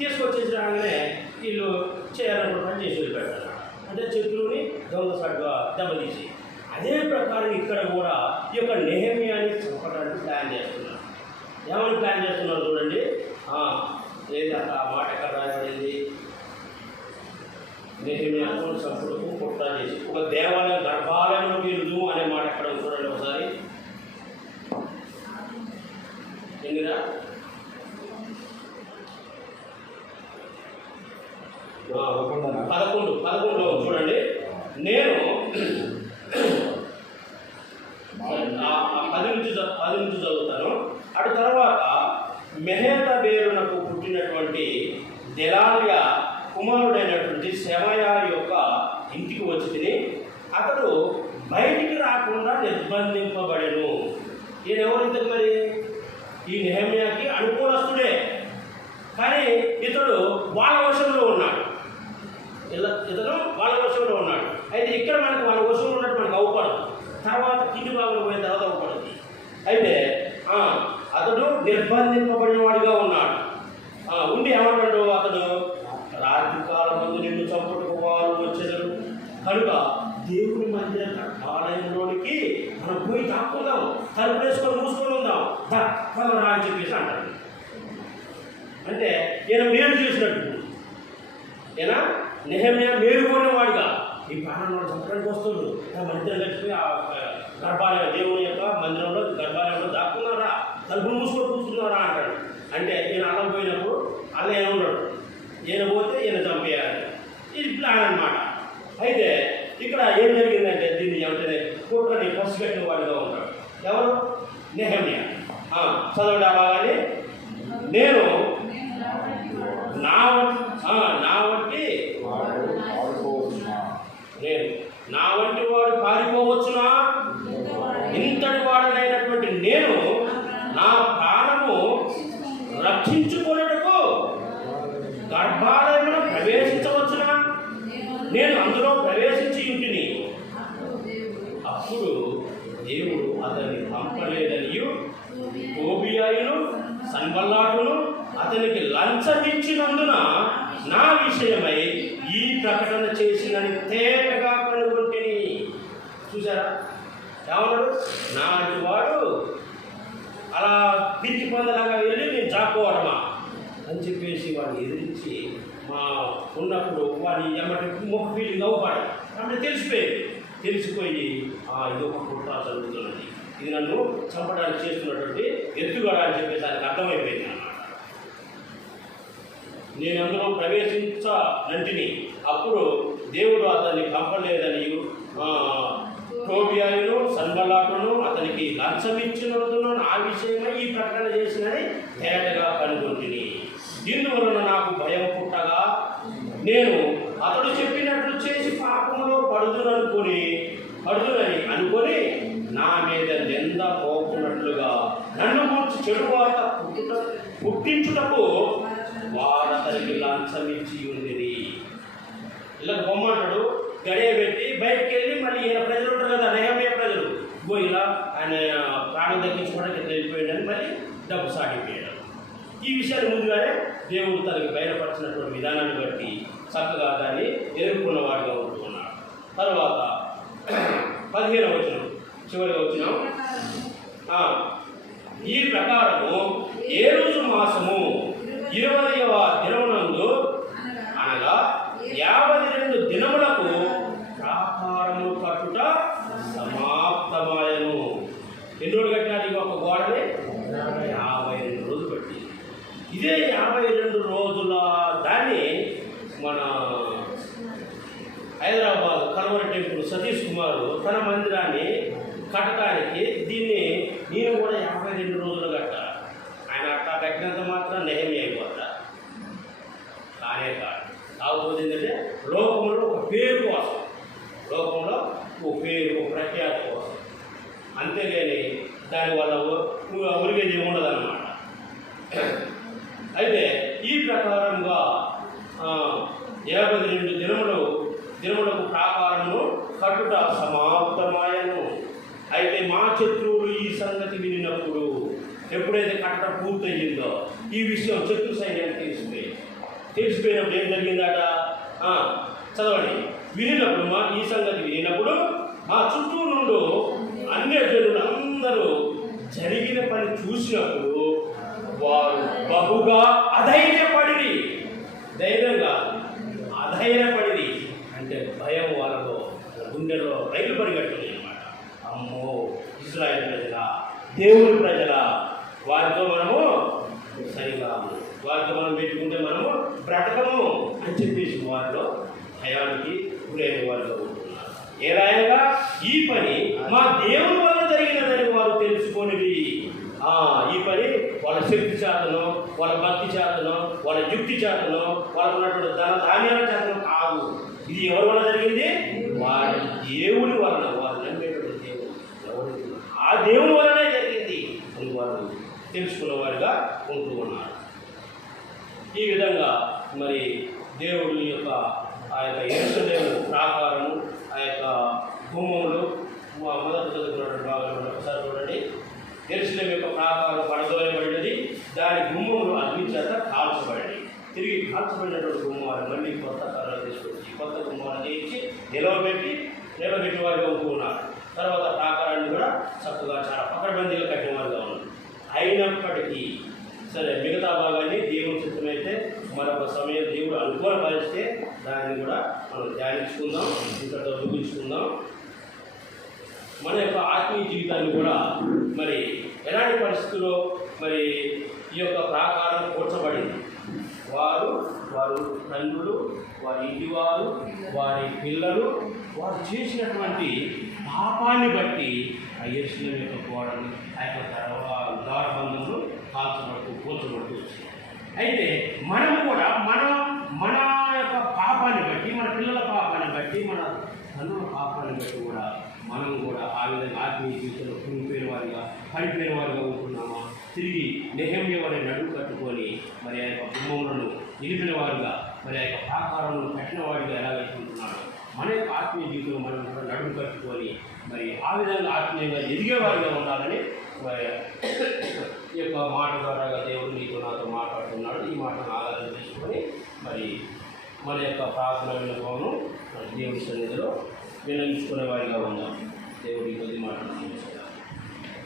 తీసుకొచ్చేసి రాగానే వీళ్ళు చేయాలనుకున్న పని చేసి వదిలిపెట్టారు. అంటే శత్రువుని దొంగసాటుగా దెబ్బతీసి అదే ప్రకారం ఇక్కడ కూడా ఈ యొక్క నెహెమ్యాని చంపడానికి ప్లాన్ చేస్తున్నారు. ఏమని ప్లాన్ చేస్తున్నారు చూడండి. ఏది ఆ మాట ఎక్కడ రాయబడింది, నెహెమ్యాను చంపుడుకు కుట్ర చేసి ఒక దేవాలయం గర్భాలయంలో వీరుదు అనే మాట ఎక్కడ చూడండి ఒకసారి. ఎందుగా 11లో చూడండి. నేను 10 నుంచి చదువుతాను. అటు తర్వాత మెహేతబేలునకు పుట్టినటువంటి దెలాల్యా కుమారుడైనటువంటి శమయా యొక్క ఇంటికి వచ్చి తిని అతడు బయటికి రాకుండా నిర్బంధింపబడెను. ఈయన ఎవరింతకు మరి ఈ నెహెమ్యాకి అనుకూలస్తుడే, కానీ ఇతడు వాళ్ళ వశంలో ఉన్నాడు. అయితే ఇక్కడ మనకు వాళ్ళ వశంలో ఉన్నట్టు మనకు అవపడదు, తర్వాత కింది భాగంలో పోయిన తర్వాత అవపడుతుంది. అయితే అతడు నిర్బంధింపబడిన వాడిగా ఉన్నాడు. ఉండి ఏమంటాడు, అతడు రాత్రికాలం ముందు నిన్ను చంపుటకు వారు వచ్చేదారు కనుక దేవుని మందిర ఆలయంలోనికి మనం పోయి దాక్కుందాం, తలుపు వేసుకొని మూసుకొని ఉందాం రా అని చెప్పేసి అంటాడు. అంటే ఈయన మేలు చేసినట్టు, ఈయన నెహెమ్యా మేలుకోనేవాడిగా ఈ ప్రాణంలో చంపడానికి వస్తుంది. మన ఇద్దరు కలిసిపోయి ఆ గర్భాలయం దేవుని యొక్క మందిరంలో గర్భాలయంలో దాక్కున్నారా, తలుపులు మూసుకొని కూర్చున్నారా అంటాడు. అంటే ఈయన అన్నం పోయినప్పుడు అల్ల ఈయన ఉన్నాడు, ఈయన పోతే ఈయన చంపేయాలి. ఇది ప్లాన్ అన్నమాట. అయితే ఇక్కడ ఏం జరిగిందంటే దీన్ని ఏమంటే కుట్రని పసిగట్టిన వాడిగా ఉంటాడు. ఎవరు? నెహెమ్యా. చదవండి ఆ భాగాన్ని. నేను నా వంటి వాడు పారిపోవచ్చునా? ఇంతటి వాడనైనటువంటి నేను నా ప్రాణము రక్షించుకున్నట్టుకు గర్భాలయమున ప్రవేశించవచ్చునా? నేను అందులో ప్రవేశించి ఇంటిని. అప్పుడు దేవుడు అతన్ని పంపలేదనియు టోబియాయును సన్బల్లాటును అతనికి లంచమిచ్చినందున నా విషయమై ఈ ప్రకటన చేసినని తేటగా కనుగొంటిని. చూసారా ఏమన్నాడు? నాటి వాడు అలా పిచ్చి పొందలాగా వెళ్ళి నేను చాకోవడమా అని చెప్పేసి వాడిని ఎదిరించి మా ఉన్నప్పుడు వాడి ఎమ్మటి ముఖ ఫీలింగ్ అవ్వపాడు. అంటే తెలిసిపోయి ఇది ఒక కుట్ర జరుగుతున్నది, ఇది నన్ను చంపడానికి చేస్తున్నటువంటి ఎత్తుగడ అని చెప్పేసి ఆయనకు అర్థమైపోయింది అన్నమాట. నేను అందులో ప్రవేశించనంటిని. అప్పుడు దేవుడు అతన్ని పంపలేదని టోబియాయును సన్బల్లాటును అతనికి లంచమిచ్చినందున ఆ విషయమై ఈ ప్రకటన చేసినని తేటగా కనుగొంటిని. దీనివలన నాకు భయం పుట్టగా నేను అతడు చెప్పినట్లు చేసి పాపములో పడుదునని అనుకొని నా మీద నింద మోపునట్లుగా నన్ను గురించి చెడు వార్త పుట్టించుటకు వాడతనికి లంచమిచ్చి ఉండేది. ఇలా బొమ్మంటాడు గడియ పెట్టి బయటకు వెళ్ళి మళ్ళీ ఈయన ప్రజలు ఉంటారు కదా, నెహెమ్యా ప్రజలు ఇలా ఆయన ప్రాణం దక్కించుకోవడానికి వెళ్ళిపోయాడని మళ్ళీ డబ్బు సాగిపోయాడు. ఈ విషయాన్ని ముందుగానే దేవుడు తనకి బయలుపరిచినటువంటి విధానాన్ని బట్టి చక్కగా దాన్ని ఎదుర్కొన్నవాడిగా ఉంటూ ఉన్నాడు. తర్వాత 15వ వచనం చివరిగా వచ్చినాం. ఈ ప్రకారము ఏ రోజు మాసము 20వ దినమునందు అనగా 52 దినములకు ప్రాకారము కట్టుట సమాప్తమాయను. ఎన్ని రోజులు కట్టినాడు? ఒక గోడని 52 రోజులు పట్టి. ఇదే 52 రోజుల దాన్ని మన హైదరాబాద్ కల్వరి టెంపుల్ సతీష్ కుమార్ తన మందిరాన్ని కట్టడానికి దీన్ని నేను కూడా 52 రోజులు కట్టాలి. ఆయన అట్లా కట్టినంత మాత్రం నెహెమ్యా అయిపోతా కానే కాదు. కాకపోతే ఏంటంటే లోకంలో ఒక పేరు కోసం, లోకంలో ఒక పేరు, ఒక ప్రఖ్యాతి కోసం, అంతేగాని దానివల్ల ఒరిగేది ఉండదు అన్నమాట. అయితే ఈ ప్రకారంగా 52 దినములకు ప్రాకారమును కట్టుట సమాప్తమాయను. అయితే మా శత్రువులు ఈ సంగతి వినినప్పుడు, ఎప్పుడైతే కట్టడం పూర్తయిందో ఈ విషయం శత్రు సైన్యానికి తెలిసిపోయినప్పుడు ఏం జరిగిందట? చదవండి. వినినప్పుడు ఈ సంగతి వినినప్పుడు మా చుట్టూ నుండి అన్ని జనులందరూ జరిగిన పని చూసినప్పుడు వారు బహుగా అధైర్యపడి, ధైర్యంగా అధైర్యపడి అంటే భయం వాళ్ళలో గుండెల్లో రైలు పరిగెట్టున్నాయి అన్నమాట. అమ్మో, ఇజ్రాయేల్ ప్రజల, దేవుని ప్రజల, వారితో మనము సరిగా వారితో మనం పెట్టుకుంటే మనము బ్రతకము అని చెప్పేసి వారిలో భయానికి గురైన వారిలో ఉంటున్నారు. ఏలాగా ఈ పని మా దేవుని వల్ల జరిగినదని వారు తెలుసుకొనిది. ఈ పని వాళ్ళ శక్తి చేతనో, వాళ్ళ భక్తి చేతనో, వాళ్ళ యుక్తి చేతనో, వాళ్ళకు ఉన్నటువంటి ధాన్యాల చేతనో కాదు. ఇది ఎవరి వల్ల జరిగింది? వారి దేవుని వలన, వారు నమ్మేటువంటి దేవుడు ఎవరు, ఆ దేవుని వలనే జరిగింది అని వారు తెలుసుకున్న వారిగా ఉంటూ ఉన్నారు. ఈ విధంగా మరి దేవుడి యొక్క ఆ యొక్క యెరూషలేము ప్రాకారము, ఆ యొక్క గుమ్మములు మొదటి చదువుకున్నటువంటి భాగంలో ఒకసారి చూడండి. యెరూషలేము యొక్క ప్రాకారం పడదోయబడినది, దాని గుమ్మములు అగ్ని చేత కాల్చబడి, తిరిగి కాల్చబడినటువంటి గుమ్మాలు మళ్ళీ కొత్త కర్రలు తీసుకొచ్చి కొత్త గుమ్మాలు చేయించి నిలవబెట్టి వారిగా ఉంటూ ఉన్నారు. తర్వాత ప్రాకారాన్ని కూడా చక్కగా చాలా పకడ్బందీగా కట్టిన వారిగా ఉన్నారు. అయినప్పటికీ సరే, మిగతా భాగాన్ని దేవుని చిత్తమైతే మరొక సమయం దేవుడు అనుకూలపరిస్తే దాన్ని కూడా మనం ధ్యానించుకుందాం, ఇంతతో ముగించుకుందాం. మన యొక్క ఆత్మీయ జీవితాన్ని కూడా మరి ఎలాంటి పరిస్థితుల్లో మరి ఈ యొక్క ప్రాకారం కూర్చబడింది. వారు తండ్రులు, వారి ఇంటివారు, వారి పిల్లలు, వారు చేసినటువంటి పాపాన్ని బట్టి ఆ యెరూషలేము యొక్క గోడలు, ఆ యొక్క ద్వారబంధములు కూల్చబడుతూ వచ్చింది. అయితే మనము కూడా మన యొక్క పాపాన్ని బట్టి, మన పిల్లల పాపాన్ని బట్టి, మన తండ్రుల పాపాన్ని బట్టి కూడా మనం కూడా ఆ విధంగా ఆత్మీయ జీవితంలో కుంగిపోయిన వారిగా, పడిపోయిన వారిగా ఉంటున్నామా? తిరిగి నెహెమ్యా వారి నడుము కట్టుకొని మరి ఆ యొక్క గుమ్మములను నిలిపిన వారుగా, మరి ఆ యొక్క ప్రాకారంలో పెట్టిన వాడిగా ఎలాగైతే ఉంటున్నాడో మన యొక్క ఆత్మీయ జీవితంలో మనం కూడా నడుము కట్టుకొని మరి ఆ విధంగా ఆత్మీయంగా ఎదిగేవారిగా ఉండాలని మరి ఈ యొక్క మాట ద్వారా దేవుడు నీతో నాతో మాట్లాడుతున్నాడు. ఈ మాటను ఆధారం చేసుకొని మరి మన యొక్క ప్రార్థన విన్నపమును దేవుడి సన్నిధిలో విన్నవించుకునే వారిగా ఉందాం.